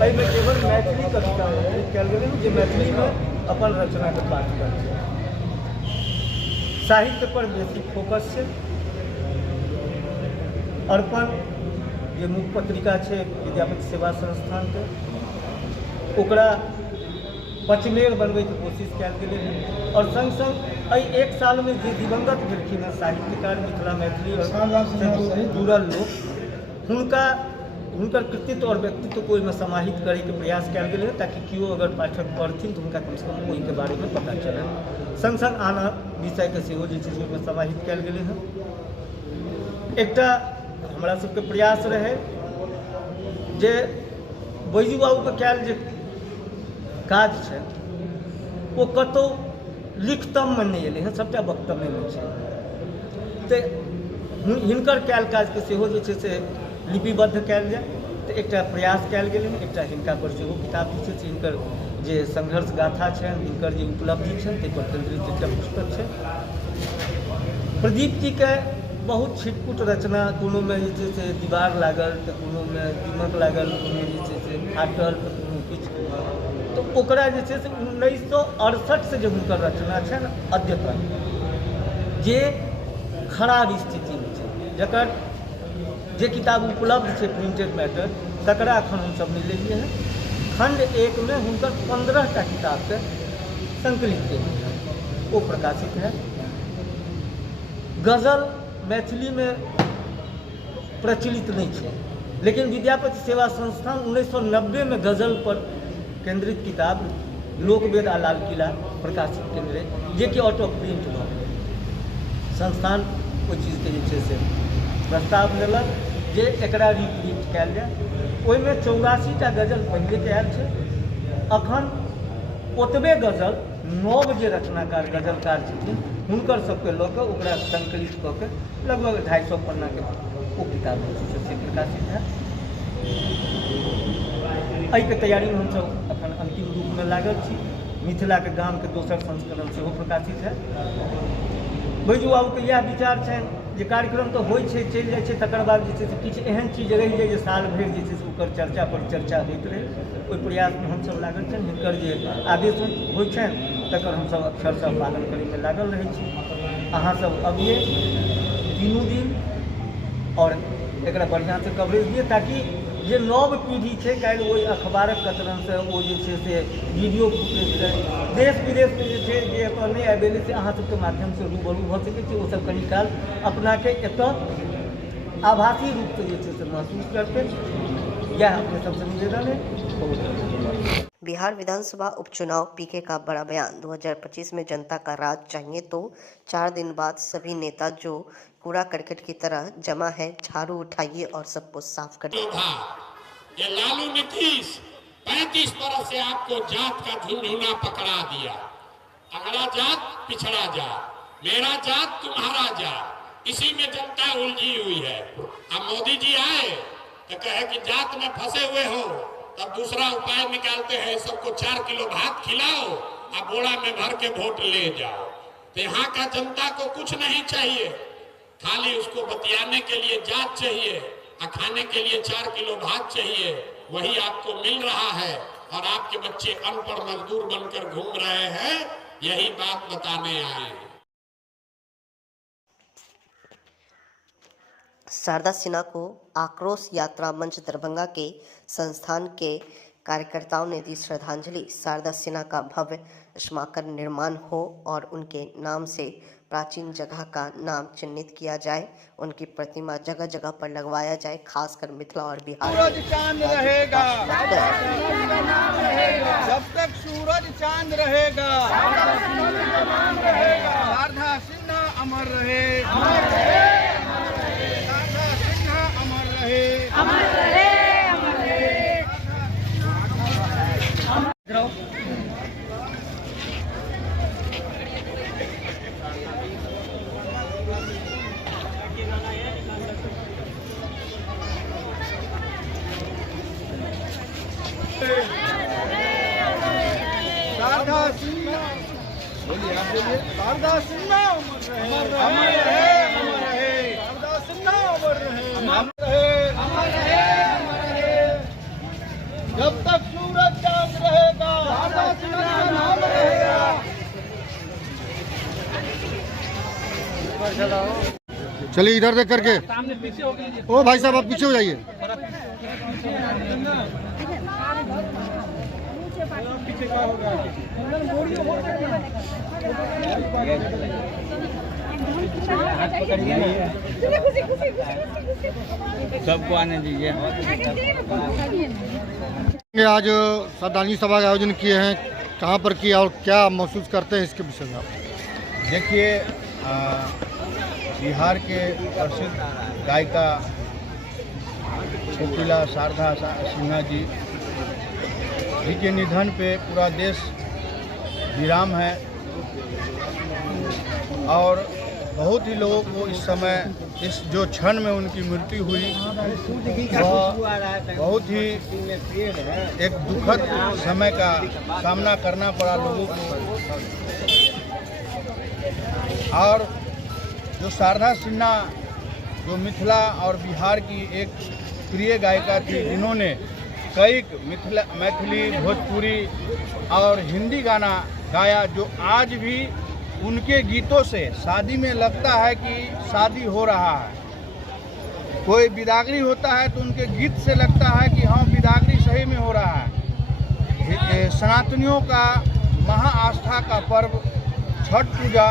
एहिमे केवल मैथिली कविता कयल गेलै जे मैथिली में अपन रचना के पाठ करतै। साहित्य पर बेसी फोकस छै। अर्पण जे मुख्य पत्रिका छै विद्यापति सेवा संस्थान के, ओकरा पचमेर बनबै के कोशिश कयल गेलै है। और संग संग एहि एक साल में जे दिवंगत भेलखिन हैं साहित्यकार मिथिला मैथिली और जुड़ल लोक, हुनकर कृतित्व और व्यक्तित्व को ओहिमे समाहित करे के प्रयास कयल गेलै है, ताकि केओ अगर पाठक पढ़थिन तो हुनका कम से कम ओहि के बारे में पता चले। संग संग आन विषय के सेहो जे छै ओहिमे समाहित कयल गेलै है। एकटा हमरा सबके प्रयास रहे जे बैजू बाबू के कयल जे काज छै वो कतौ लिखतम में नहीं एलै है, सबटा वक्तव्य में छै। तो हिनकर कयल काज के सेहो जे छै से लिपिबद्ध कयल जाय, तो एकटा प्रयास कयल गेलै है। एकटा हिनका पर सेहो किताब जे छै हिनकर जे संघर्ष गाथा छनि, हिनकर जे उपलब्धि छनि ताहि पर केंद्रित एकटा पुस्तक छै। प्रदीप जी के बहुत छिटपुट रचना, कोनो में जे छै से दीवार लागल, तो कोनो में दीमक लागल, कोनो जे छै से फाटल, तो कोनो किछु, तो ओकरा जे छै से 1968 से जो हुनकर रचना छै ने अद्यतन जे खराब स्थिति में छै, जकर जे किताब उपलब्ध छै प्रिंटेड मैटर तकरा अखन हमसब नहीं लेलिए हैं। खंड 1 में हुनकर 15टा किताब के संकलित केलिए हैं, वो प्रकाशित है। गजल मैथिली में प्रचलित नहीं है, लेकिन विद्यापति सेवा संस्थान 1990 में गजल पर केंद्रित किताब लोकवेद आ लाल किला प्रकाशित केंद्र जे कि आउट ऑफ प्रिंट भ गेलै। संस्थान कोई चीज के जे छै से प्रस्ताव लेलक जे एकरा रिप्रिंट कयल जाय। ओहिमे 84टा गजल पहिले के आयल छै। अखन ओतबे गजल नव जे रचनाकार गजलकार छथिन हुनकर सबके लऽ कऽ ओकरा संकलित कऽ के लगभग 250 पन्ना के वो किताब से प्रकाशित है। एहि के तैयारी में हमसब अखन अंतिम रूप में लागल छी। मिथिला के गाम के दोसर संस्करण सेहो प्रकाशित है। बैजू बाबू के इएह विचार छनि जे कार्यक्रम तो होइ छै, चलि जाइ छै, तकर बाद जे छै से किछु एहन चीज रहि जाइ जे साल भरि जे छै से ओकर चर्चा पर चर्चा होइत रहै। ओहि प्रयास में हमसब लागल छनि। हिनकर जे आदेश होइ छनि तकर हमसब अक्षरशः पालन करे में लागल रहै छी। अहाँ सब अबिए तीनों दिन और एकरा बढ़िया से कवरेज दिए, ताकि जे नव पीढ़ी छै काल्हि ओहि अखबारक कतरन से ओ जे छै से वीडियो फुटेज से देश विदेश में जे छै जे एतऽ नहि आबि गेलै से अहाँ सबके माध्यम से रूबरू भऽ सकै छै। ओ सब कनी काल अपना के एतऽ आभासी रूप से जे छै से महसूस करतै। यह अपने सबसे निवेदन है। बिहार विधानसभा उपचुनाव पीके का बड़ा बयान। 2025 में जनता का राज चाहिए तो 4 दिन बाद सभी नेता जो कूड़ा करकट की तरह जमा है झाड़ू उठाइए और सबको साफ करिए। ये लालू नीतीश 35 बरस से आपको जात का झुंझुना पकड़ा दिया। अगला जात पिछड़ा जात, मेरा जात तुम्हारा जात, इसी में जनता उलझी हुई है। अब मोदी जी आए तो कहे कि जात में फंसे हुए हो, तब दूसरा उपाय निकालते हैं सबको 4 किलो भात खिलाओ और बोरा में भर के वोट ले जाओ। तो यहाँ का जनता को कुछ नहीं चाहिए, खाली उसको बतियाने के लिए जात चाहिए और खाने के लिए 4 किलो भात चाहिए। वही आपको मिल रहा है और आपके बच्चे अनपढ़ मजदूर बनकर घूम रहे हैं। यही बात बताने आए हैं। शारदा सिन्हा को आक्रोश यात्रा मंच दरभंगा के संस्थान के कार्यकर्ताओं ने दी श्रद्धांजलि। शारदा सिन्हा का भव्य स्मारक निर्माण हो और उनके नाम से प्राचीन जगह का नाम चिन्हित किया जाए, उनकी प्रतिमा जगह जगह पर लगवाया जाए, खासकर मिथिला और बिहार। सूरज चांद रहेगा जब तक सूरज चांद रहेगा, शारदा सिन्हा अमर रहे, शारदा सिन्हा अमर रहे, अमर रहे, अमर रहे। शारदा सिन्हा बोलिए, आप बोलिए। शारदा सिन्हा अमर रहे, अमर रहे, अमर रहे। शारदा सिन्हा अमर रहे, अमर रहे। जब तक सूरज चांद रहेगा शारदा सिन्हा का नाम रहेगा। चलिए इधर देख करके। ओ भाई साहब आप पीछे हो जाइए। सबको आने दीजिए। आज श्रद्धांजलि सभा का आयोजन किए हैं, कहाँ पर किया और क्या महसूस करते हैं इसके विषय में? देखिए, बिहार के प्रसिद्ध गायिका कोकिला शारदा सिन्हा जी के निधन पे पूरा देश विराम है और बहुत ही लोगों को इस समय इस जो क्षण में उनकी मृत्यु हुई वह बहुत ही एक दुखद समय का सामना करना पड़ा लोगों को। और जो शारदा सिन्हा जो मिथिला और बिहार की एक प्रिय गायिका थी, जिन्होंने कई मैथिली, भोजपुरी और हिंदी गाना गाया, जो आज भी उनके गीतों से शादी में लगता है कि शादी हो रहा है। कोई बिदागरी होता है तो उनके गीत से लगता है कि हाँ बिदागरी सही में हो रहा है। सनातनियों का महाआस्था का पर्व छठ पूजा,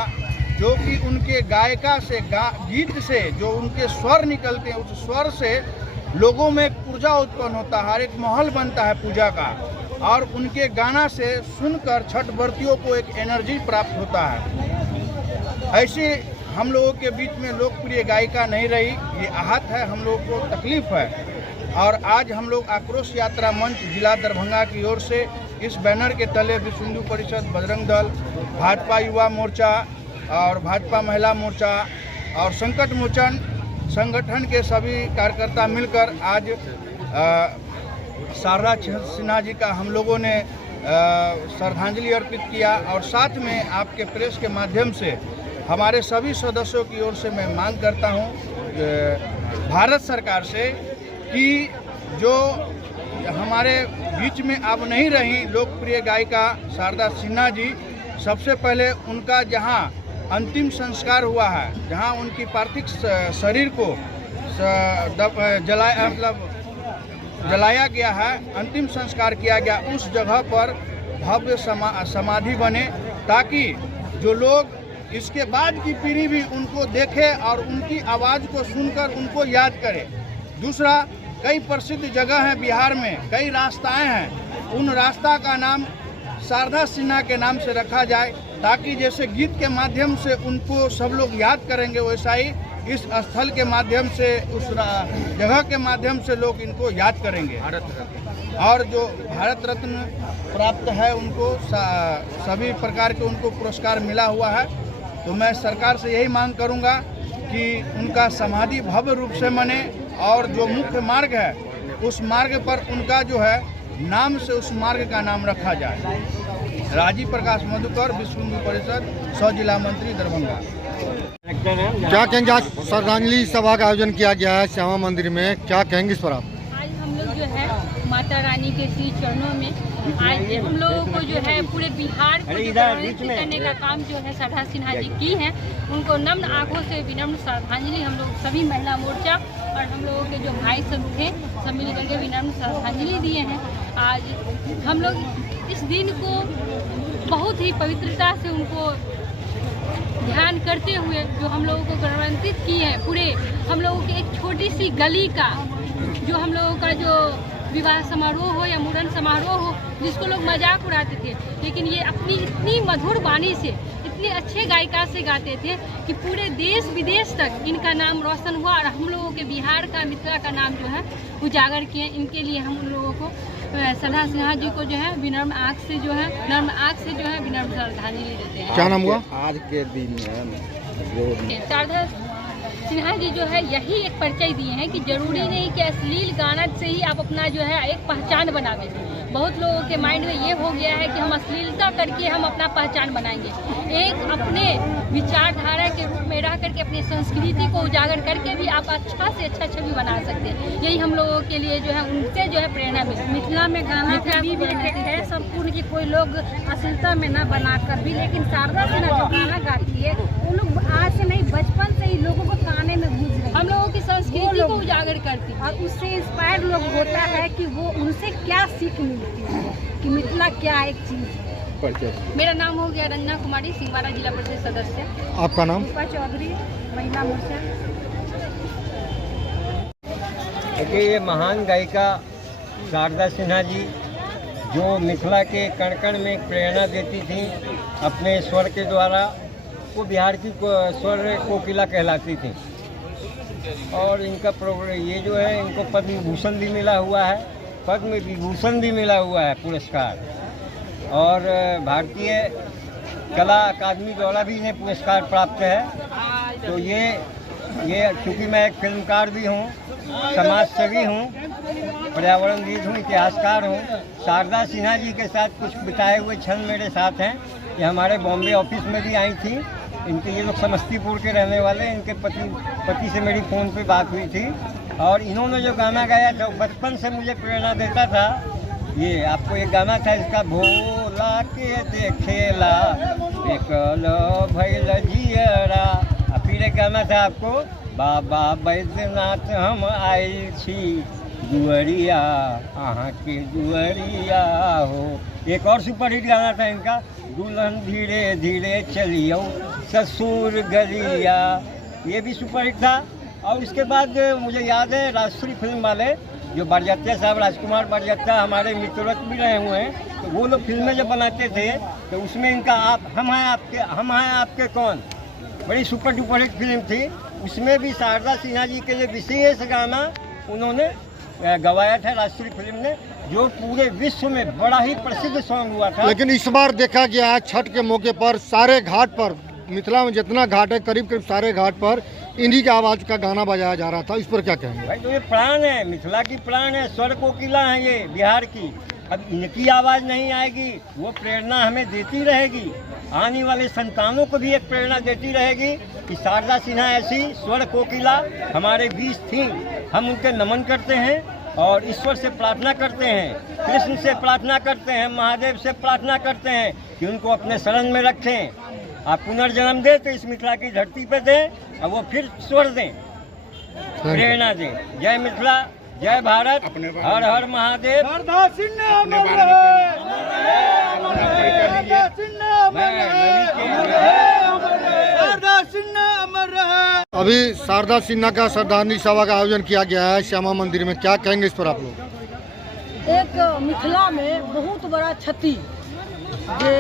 जो कि उनके गायिका से गीत से जो उनके स्वर निकलते हैं, उस स्वर से लोगों में एक ऊर्जा उत्पन्न होता है, हर एक माहौल बनता है पूजा का, और उनके गाना से सुनकर छठ व्रतियों को एक एनर्जी प्राप्त होता है। ऐसे हम लोगों के बीच में लोकप्रिय गायिका नहीं रही, ये आहत है, हम लोगों को तकलीफ है। और आज हम लोग आक्रोश यात्रा मंच जिला दरभंगा की ओर से इस बैनर के तले विश्व हिंदू परिषद, बजरंग दल, भाजपा युवा मोर्चा और भाजपा महिला मोर्चा और संकट मोचन संगठन के सभी कार्यकर्ता मिलकर आज शारदा सिन्हा जी का हम लोगों ने श्रद्धांजलि अर्पित किया। और साथ में आपके प्रेस के माध्यम से हमारे सभी सदस्यों की ओर से मैं मांग करता हूं भारत सरकार से कि जो हमारे बीच में अब नहीं रही लोकप्रिय गायिका शारदा सिन्हा जी, सबसे पहले उनका जहां अंतिम संस्कार हुआ है, जहां उनकी पार्थिव शरीर को जलाया गया है, अंतिम संस्कार किया गया, उस जगह पर भव्य समाधि बने, ताकि जो लोग इसके बाद की पीढ़ी भी उनको देखे और उनकी आवाज़ को सुनकर उनको याद करे। दूसरा, कई प्रसिद्ध जगह हैं बिहार में, कई रास्ताएं हैं, उन रास्ता का नाम शारदा सिन्हा के नाम से रखा जाए, ताकि जैसे गीत के माध्यम से उनको सब लोग याद करेंगे, वैसा ही इस स्थल के माध्यम से, उस जगह के माध्यम से लोग इनको याद करेंगे। और जो भारत रत्न प्राप्त है उनको सभी प्रकार के उनको पुरस्कार मिला हुआ है, तो मैं सरकार से यही मांग करूंगा कि उनका समाधि भव्य रूप से बने और जो मुख्य मार्ग है उस मार्ग पर उनका जो है नाम से उस मार्ग का नाम रखा जाए। राजीव प्रकाश मधुकर, विश्व हिंदू परिषद, 100 जिला मंत्री, दरभंगा। क्या कहेंगे, आज श्रद्धांजलि सभा का आयोजन किया गया है श्यामा मंदिर में, क्या कहेंगे इस पर आप? आज हम लोग जो है माता रानी के श्री चरणों में आज हम लोगों को जो है पूरे बिहार को गौरवान्वित करने का काम जो है शारदा सिन्हा जी की है, उनको नम्र आंखों से विनम्र श्रद्धांजलि हम लोग सभी महिला मोर्चा और हम लोगों के जो भाई सब थे सब मिल करके विनम्र श्रद्धांजलि दिए हैं। आज हम लोग इस दिन को बहुत ही पवित्रता से उनको ध्यान करते हुए जो हम लोगों को गौरवान्वित किए हैं, पूरे हम लोगों के एक छोटी सी गली का जो हम लोगों का जो विवाह समारोह हो या मुंडन समारोह हो, जिसको लोग मजाक उड़ाते थे, लेकिन ये अपनी इतनी मधुर वाणी से इतने अच्छे गायिका से गाते थे कि पूरे देश विदेश तक इनका नाम रोशन हुआ और हम लोगों के बिहार का, मिथिला का नाम जो है उजागर किए। इनके लिए हम उन लोगों को शारदा सिन्हा जी को जो है विनम्र आँख से जो है विनम्र श्रद्धांजलि देते हैं। क्या नाम हुआ? आज के दिन शारदा सिन्हा जी जो है यही एक परिचय दिए हैं कि जरूरी नहीं कि अश्लील गाना से ही आप अपना जो है एक पहचान बनावे, बहुत लोगों के माइंड में ये हो गया है कि हम अश्लीलता करके हम अपना पहचान बनाएंगे। एक अपने विचारधारा के रूप में रह करके अपनी संस्कृति को उजागर करके भी आप अच्छा से अच्छा छवि बना सकते हैं। यही हम लोगों के लिए जो है उनसे जो है प्रेरणा मिलती है। मिथिला में गाना भी है संपूर्ण की कोई लोग अश्लीलता में न बनाकर भी, लेकिन शारदा सिन्हा जो गाना गाती है वो लोग आज से नहीं बचपन से ही लोगों को काने में गूंज रही है। हम लोगों की संस्कृति को उजागर करती है और उससे इंस्पायर लोग होता है कि वो उनसे क्या सीख मिलती है कि मिथिला क्या एक चीज़ है। मेरा नाम हो गया रंजना कुमारी, सिंहवाड़ा जिला परिषद सदस्य। आपका नाम? रूपा चौधरी, महिला मोर्चा। देखिए, ये महान गायिका शारदा सिन्हा जी जो मिथिला के कण कण में प्रेरणा देती थी अपने स्वर के द्वारा, वो बिहार की स्वर कोकिला कहलाती थी। और इनका ये जो है, इनको पद्म विभूषण भी मिला हुआ है, पद्म विभूषण भी मिला हुआ है पुरस्कार, और भारतीय कला अकादमी द्वारा भी इन्हें पुरस्कार प्राप्त है। तो ये चूँकि मैं एक फिल्मकार भी हूँ, समाजसेवी हूँ, पर्यावरणविद हूँ, इतिहासकार हूँ, शारदा सिन्हा जी के साथ कुछ बिताए हुए क्षण मेरे साथ हैं। ये हमारे बॉम्बे ऑफिस में भी आई थी। इनके ये लोग समस्तीपुर के रहने वाले, इनके पति से मेरी फ़ोन पे बात हुई थी, और इन्होंने जो गाना गाया था बचपन से मुझे प्रेरणा देता था। ये आपको एक गाना था इसका, भोला के देखेला एकल भैल जियरा। फिर एक गाना था आपको, बाबा बैद्यनाथ हम आयल छी दुअरिया अहाँ के दुअरिया हो। एक और सुपरहिट गाना था इनका, दुल्हन धीरे धीरे चलियो ससुर गलिया, ये भी सुपरहिट था। और इसके बाद मुझे याद है राष्ट्रीय फिल्म वाले जो बरजत्ता साहब, राजकुमार बरजत्ता हमारे मित्रवत भी रहे हुए हैं, तो वो लोग फिल्में जब बनाते थे तो उसमें इनका हम हैं आपके कौन, बड़ी सुपर डुपर हिट फिल्म थी। उसमें भी शारदा सिन्हा जी के लिए विशेष गाना उन्होंने गवाया था राष्ट्रीय फिल्म ने, जो पूरे विश्व में बड़ा ही प्रसिद्ध सॉन्ग हुआ था। लेकिन इस बार देखा गया है छठ के मौके पर सारे घाट पर, मिथिला में जितना घाट है करीब करीब सारे घाट पर इन्हीं की आवाज़ का गाना बजाया जा रहा था, इस पर क्या कहेंगे? भाई तो ये प्राण है, मिथिला की प्राण है, स्वर कोकिला है ये बिहार की। अब इनकी आवाज़ नहीं आएगी, वो प्रेरणा हमें देती रहेगी, आने वाले संतानों को भी एक प्रेरणा देती रहेगी कि शारदा सिन्हा ऐसी स्वर कोकिला हमारे बीच थी। हम उनके नमन करते हैं और ईश्वर से प्रार्थना करते हैं, कृष्ण से प्रार्थना करते हैं, महादेव से प्रार्थना करते हैं कि उनको अपने शरण में रखें। आप पुनर्जन्म दें तो इस मिथिला की धरती पर दें और वो फिर स्वर दें, प्रेरणा दें। जय मिथिला, जय भारत, हर हर महादेव। अभी शारदा सिन्हा का श्रद्धांजलि सभा का आयोजन किया गया है श्यामा मंदिर में, क्या कहेंगे इस पर आप लोग? एक मिथिला में बहुत बड़ा क्षति जे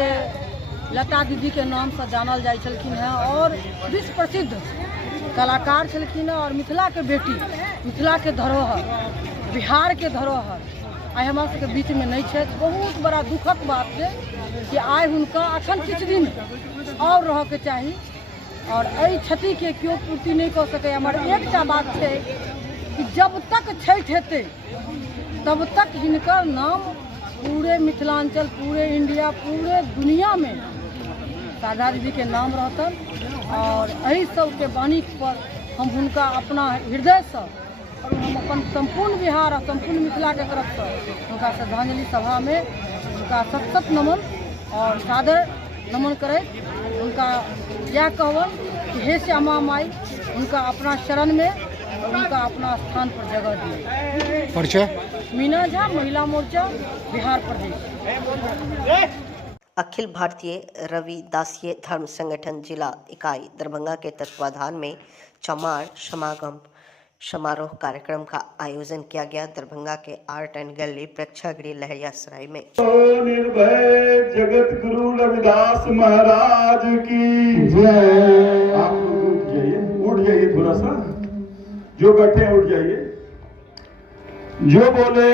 लता दीदी के नाम से जानल जाइ छलखिन है और विश्व प्रसिद्ध कलाकार छलखिन है, और मिथिला के बेटी, मिथिला के धरोहर, बिहार के धरोहर आइ हमरा सबके बीच में नहीं है। बहुत बड़ा दुखक बात है कि आइ हुनका अखन किछु दिन और रह के चाही, और एहि क्षति के क्यों पूर्ति नहीं कर सके। हमर एकटा बात है कि जब तक छठ हेतै तब तक हिनकर नाम पूरे मिथिलांचल, पूरे इंडिया, पूरे दुनिया में शारदा दीदी के नाम रहतन। और एहि सबके बानी पर हम हुनका अपना हृदय से और हम अपन संपूर्ण बिहार और संपूर्ण मिथिला के तरफ से हुनका श्रद्धांजलि सभा में हुनका सत नमन और सादर नमन करैत उनका यह कहवन कि हे श्यामा माई उनका अपना शरण में उनका अपना स्थान पर जगह दिए। परिचय? मीना झा, महिला मोर्चा, बिहार प्रदेश। अखिल भारतीय रविदासीय धर्म संगठन जिला इकाई दरभंगा के तत्वाधान में चमार समागम समारोह कार्यक्रम का आयोजन किया गया। दरभंगा के आर्ट एंड गैलरी प्रेक्षागृह लहरियासराय में। निर्भय जगत गुरु रविदास महाराज की जय। आप लोग उठ जाइए थोड़ा सा, जो बैठे उठ जाइए। जो बोले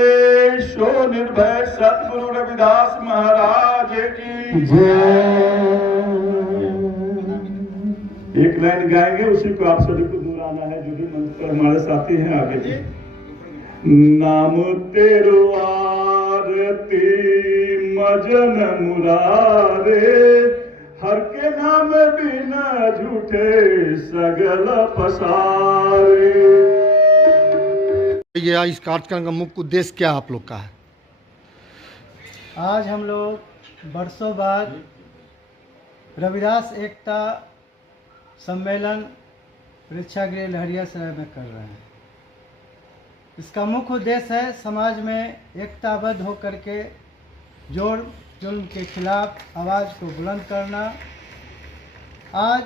सो निर्भय सतगुरु रविदास महाराज की जय। एक लाइन गाएंगे, उसी को आप सभी को दोहराना है। जो भी मंच पर हमारे साथी हैं आगे। नाम तेरो आरती भक्ति मजन मुरारे, हर के नाम बिना झूठे सगल पसारे। ये इस कार्यक्रम का मुख्य उद्देश्य क्या आप लोग का है? आज हम लोग बरसों बाद रविदास एकता सम्मेलन प्रेक्षागृह लहरियासराय में कर रहे हैं। इसका मुख्य उद्देश्य है समाज में एकताबद्ध होकर के जोड़ जुल्म के खिलाफ आवाज़ को बुलंद करना। आज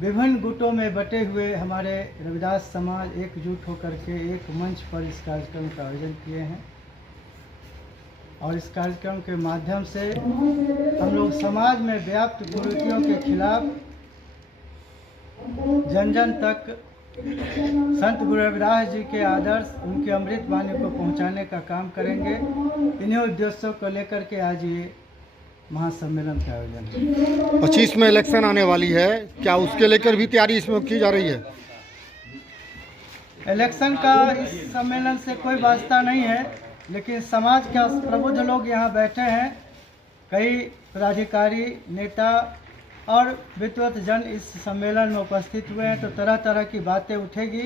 विभिन्न गुटों में बटे हुए हमारे रविदास समाज एकजुट होकर के एक मंच पर इस कार्यक्रम का आयोजन किए हैं और इस कार्यक्रम के माध्यम से हम लोग समाज में व्याप्त कुरीतियों के खिलाफ जन जन तक संत गुरु रविदास जी के आदर्श, उनके अमृत वाणी को पहुंचाने का काम करेंगे। इन्हीं उद्देश्यों को लेकर के आज ये महासम्मेलन का आयोजन है। 25 में इलेक्शन आने वाली है, क्या उसके लेकर भी तैयारी इसमें की जा रही है? इलेक्शन का इस सम्मेलन से कोई वास्ता नहीं है, लेकिन समाज के प्रबुद्ध लोग यहाँ बैठे हैं। कई पदाधिकारी, नेता और विद्वत जन इस सम्मेलन में उपस्थित हुए हैं, तो तरह तरह की बातें उठेगी।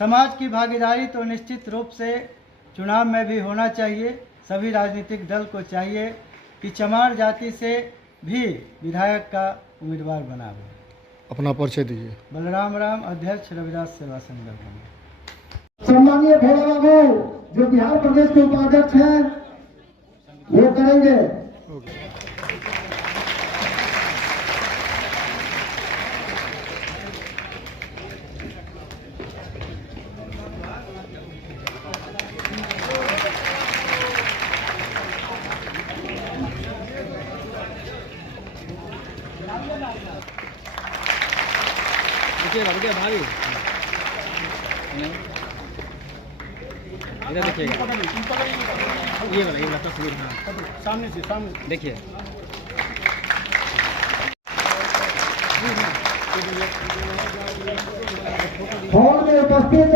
समाज की भागीदारी तो निश्चित रूप से चुनाव में भी होना चाहिए। सभी राजनीतिक दल को चाहिए कि चमार जाति से भी विधायक का उम्मीदवार बनावे। अपना परिचय दीजिए। बलराम राम, अध्यक्ष रविदास सेवा संघ दरभंगा। सम्मानीय भोला बाबू जो बिहार प्रदेश के उपाध्यक्ष हैं वो करेंगे। देखिए भाई इधर देखिएगा, ये वाला तस्वीर, हाँ सामने से सामने देखिए। हॉल में उपस्थित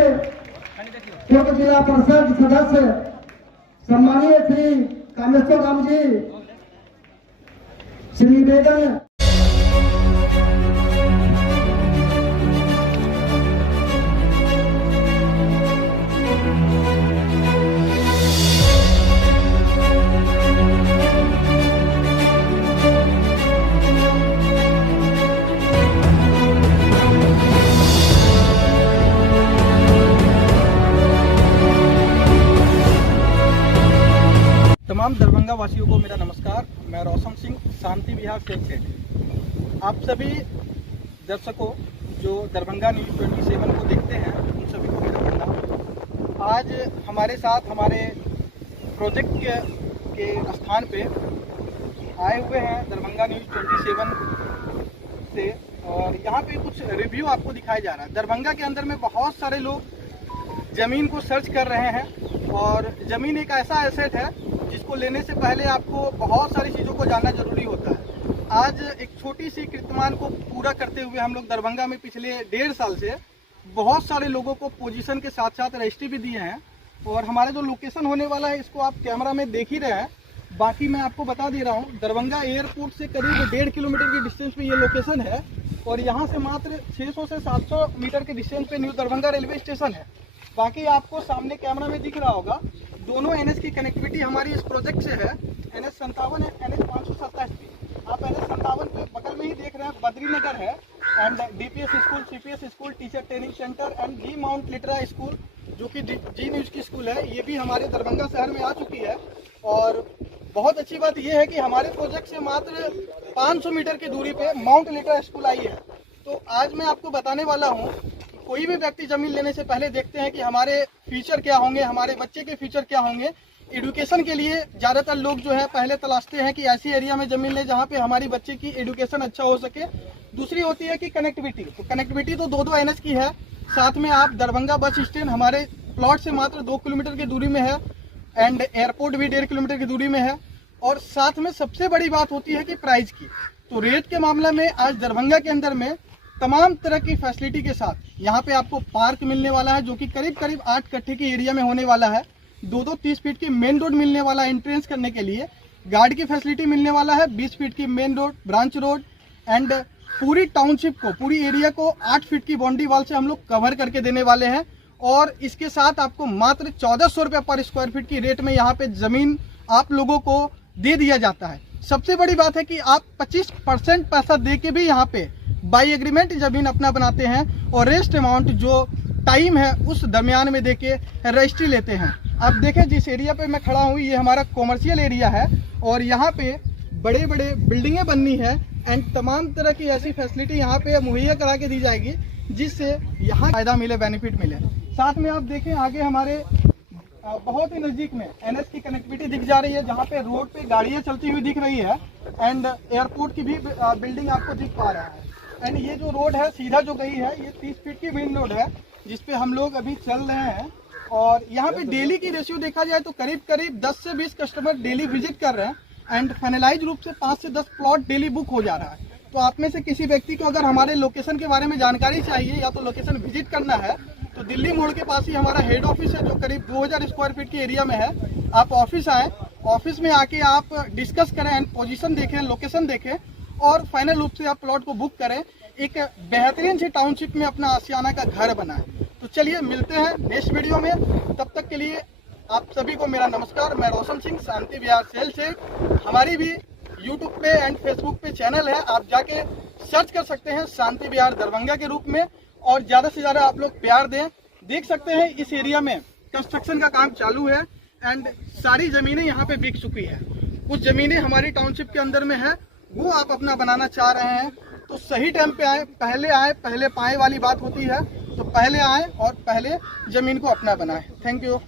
पूर्व जिला परिषद सदस्य सम्मानीय श्री कामेश्वर राम जी, श्री निवेदन। तमाम दरभंगा वासियों को मेरा नमस्कार। मैं रोशन सिंह, शांति विहार सेक्रेटरी। आप सभी दर्शकों जो दरभंगा न्यूज़ 27 को देखते हैं, उन सभी को मेरा प्रणाम। आज हमारे साथ हमारे प्रोजेक्ट के स्थान पे आए हुए हैं दरभंगा न्यूज़ 27 से, और यहाँ पे कुछ रिव्यू आपको दिखाया जा रहा है। दरभंगा के अंदर में बहुत सारे लोग ज़मीन को सर्च कर रहे हैं, और ज़मीन एक ऐसा एसेट है जिसको लेने से पहले आपको बहुत सारी चीज़ों को जानना जरूरी होता है। आज एक छोटी सी कीर्तिमान को पूरा करते हुए हम लोग दरभंगा में पिछले 1.5 साल से बहुत सारे लोगों को पोजीशन के साथ साथ रजिस्ट्री भी दिए हैं, और हमारे जो लोकेशन होने वाला है इसको आप कैमरा में देख ही रहे हैं। बाकी मैं आपको बता दे रहा हूँ, दरभंगा एयरपोर्ट से करीब 1.5 किलोमीटर की डिस्टेंस पे ये लोकेशन है, और यहाँ से मात्र 600 से 700 मीटर के डिस्टेंस पे न्यू दरभंगा रेलवे स्टेशन है। बाकी आपको सामने कैमरा में दिख रहा होगा, दोनों एनएच की कनेक्टिविटी हमारी इस प्रोजेक्ट से है। NH 57 है, NH 527 भी। आप NH 57 के बगल में ही देख रहे हैं बद्रीनगर है, and DPS school, CPS school, teacher training centre and Zee Mount Litera school जो कि जी न्यूज़ की स्कूल है, ये भी हमारे दरभंगा शहर में आ चुकी है। और बहुत अच्छी बात यह है कि हमारे प्रोजेक्ट से मात्र 500 मीटर की दूरी पे माउंट लिटरा स्कूल आई है। तो आज मैं आपको बताने वाला हूँ, कोई भी व्यक्ति जमीन लेने से पहले देखते हैं कि हमारे फ्यूचर क्या होंगे, हमारे बच्चे के फ्यूचर क्या होंगे। एजुकेशन के लिए ज़्यादातर लोग जो है पहले तलाशते हैं कि ऐसी एरिया में ज़मीन ले जहाँ पे हमारी बच्चे की एजुकेशन अच्छा हो सके। दूसरी होती है कि कनेक्टिविटी। तो कनेक्टिविटी तो 2-2 NH की है, साथ में आप दरभंगा बस स्टैंड हमारे प्लॉट से मात्र 2 किलोमीटर की दूरी में है, एंड एयरपोर्ट भी 1.5 किलोमीटर की दूरी में है। और साथ में सबसे बड़ी बात होती है कि प्राइस की। तो रेट के मामले में आज दरभंगा के अंदर में तमाम तरह की फैसिलिटी के साथ यहाँ पे आपको पार्क मिलने वाला है, जो कि करीब 8 कट्ठे की एरिया में होने वाला है। दो 30 फीट की मेन रोड मिलने वाला है एंट्रेंस करने के लिए, गार्ड की फैसिलिटी मिलने वाला है, 20 फीट की main road, branch road and पूरी टाउनशिप को, पूरी एरिया को 8 फीट की बाउंड्री वॉल से हम लोग कवर करके देने वाले हैं। और इसके साथ आपको मात्र 1400 रुपये पर स्क्वायर फीट की रेट में यहाँ पे ज़मीन आप लोगों को दे दिया जाता है। सबसे बड़ी बात है कि आप 25% पैसा दे के भी यहाँ पे बाई एग्रीमेंट ज़मीन अपना बनाते हैं और रेस्ट अमाउंट जो टाइम है उस दरमियान में दे के रजिस्ट्री लेते हैं। आप देखें जिस एरिया पे मैं खड़ा हूँ ये हमारा कॉमर्शियल एरिया है और यहाँ पे बड़े बड़े बिल्डिंगें बननी है एंड तमाम तरह की ऐसी फैसिलिटी यहाँ पे मुहैया करा के दी जाएगी जिससे यहाँ फायदा मिले, बेनिफिट मिले। साथ में आप देखें आगे हमारे बहुत ही नज़दीक में एनएच की कनेक्टिविटी दिख जा रही है, जहाँ पे रोड पे गाड़ियाँ चलती हुई दिख रही है एंड एयरपोर्ट की भी बिल्डिंग आपको दिख पा रहा है। एंड ये जो रोड है सीधा जो गई है ये 30 फीट की मेन रोड है जिसपे हम लोग अभी चल रहे हैं और यहाँ पे डेली की रेशियो देखा जाए तो करीब करीब 10 से 20 कस्टमर डेली विजिट कर रहे हैं एंड फाइनलाइज रूप से 5 से 10 प्लॉट डेली बुक हो जा रहा है। तो आप में से किसी व्यक्ति को अगर हमारे लोकेशन के बारे में जानकारी चाहिए या तो लोकेशन विजिट करना है तो दिल्ली मोड़ के पास ही हमारा हेड ऑफिस है जो करीब 2000 स्क्वायर फीट के एरिया में है। आप ऑफिस आए, ऑफिस में आके आप डिस्कस करें एंड पोजीशन देखें, लोकेशन देखें और फाइनल रूप से आप प्लॉट को बुक करें, एक बेहतरीन सी टाउनशिप में अपना आशियाना का घर बनाएं। तो चलिए मिलते हैं नेक्स्ट वीडियो में, तब तक के लिए आप सभी को मेरा नमस्कार। मैं रोशन सिंह शांति विहार सेल से। हमारी भी यूट्यूब पे एंड फेसबुक पे चैनल है, आप जाके सर्च कर सकते हैं शांति विहार दरभंगा के रूप में और ज़्यादा से ज़्यादा आप लोग प्यार दें। देख सकते हैं इस एरिया में कंस्ट्रक्शन का काम चालू है एंड सारी ज़मीनें यहाँ पे बिक चुकी है। कुछ ज़मीनें हमारी टाउनशिप के अंदर में है, वो आप अपना बनाना चाह रहे हैं तो सही टाइम पे आए, पहले पाए वाली बात होती है, तो पहले आए और पहले ज़मीन को अपना बनाएं। Thank you.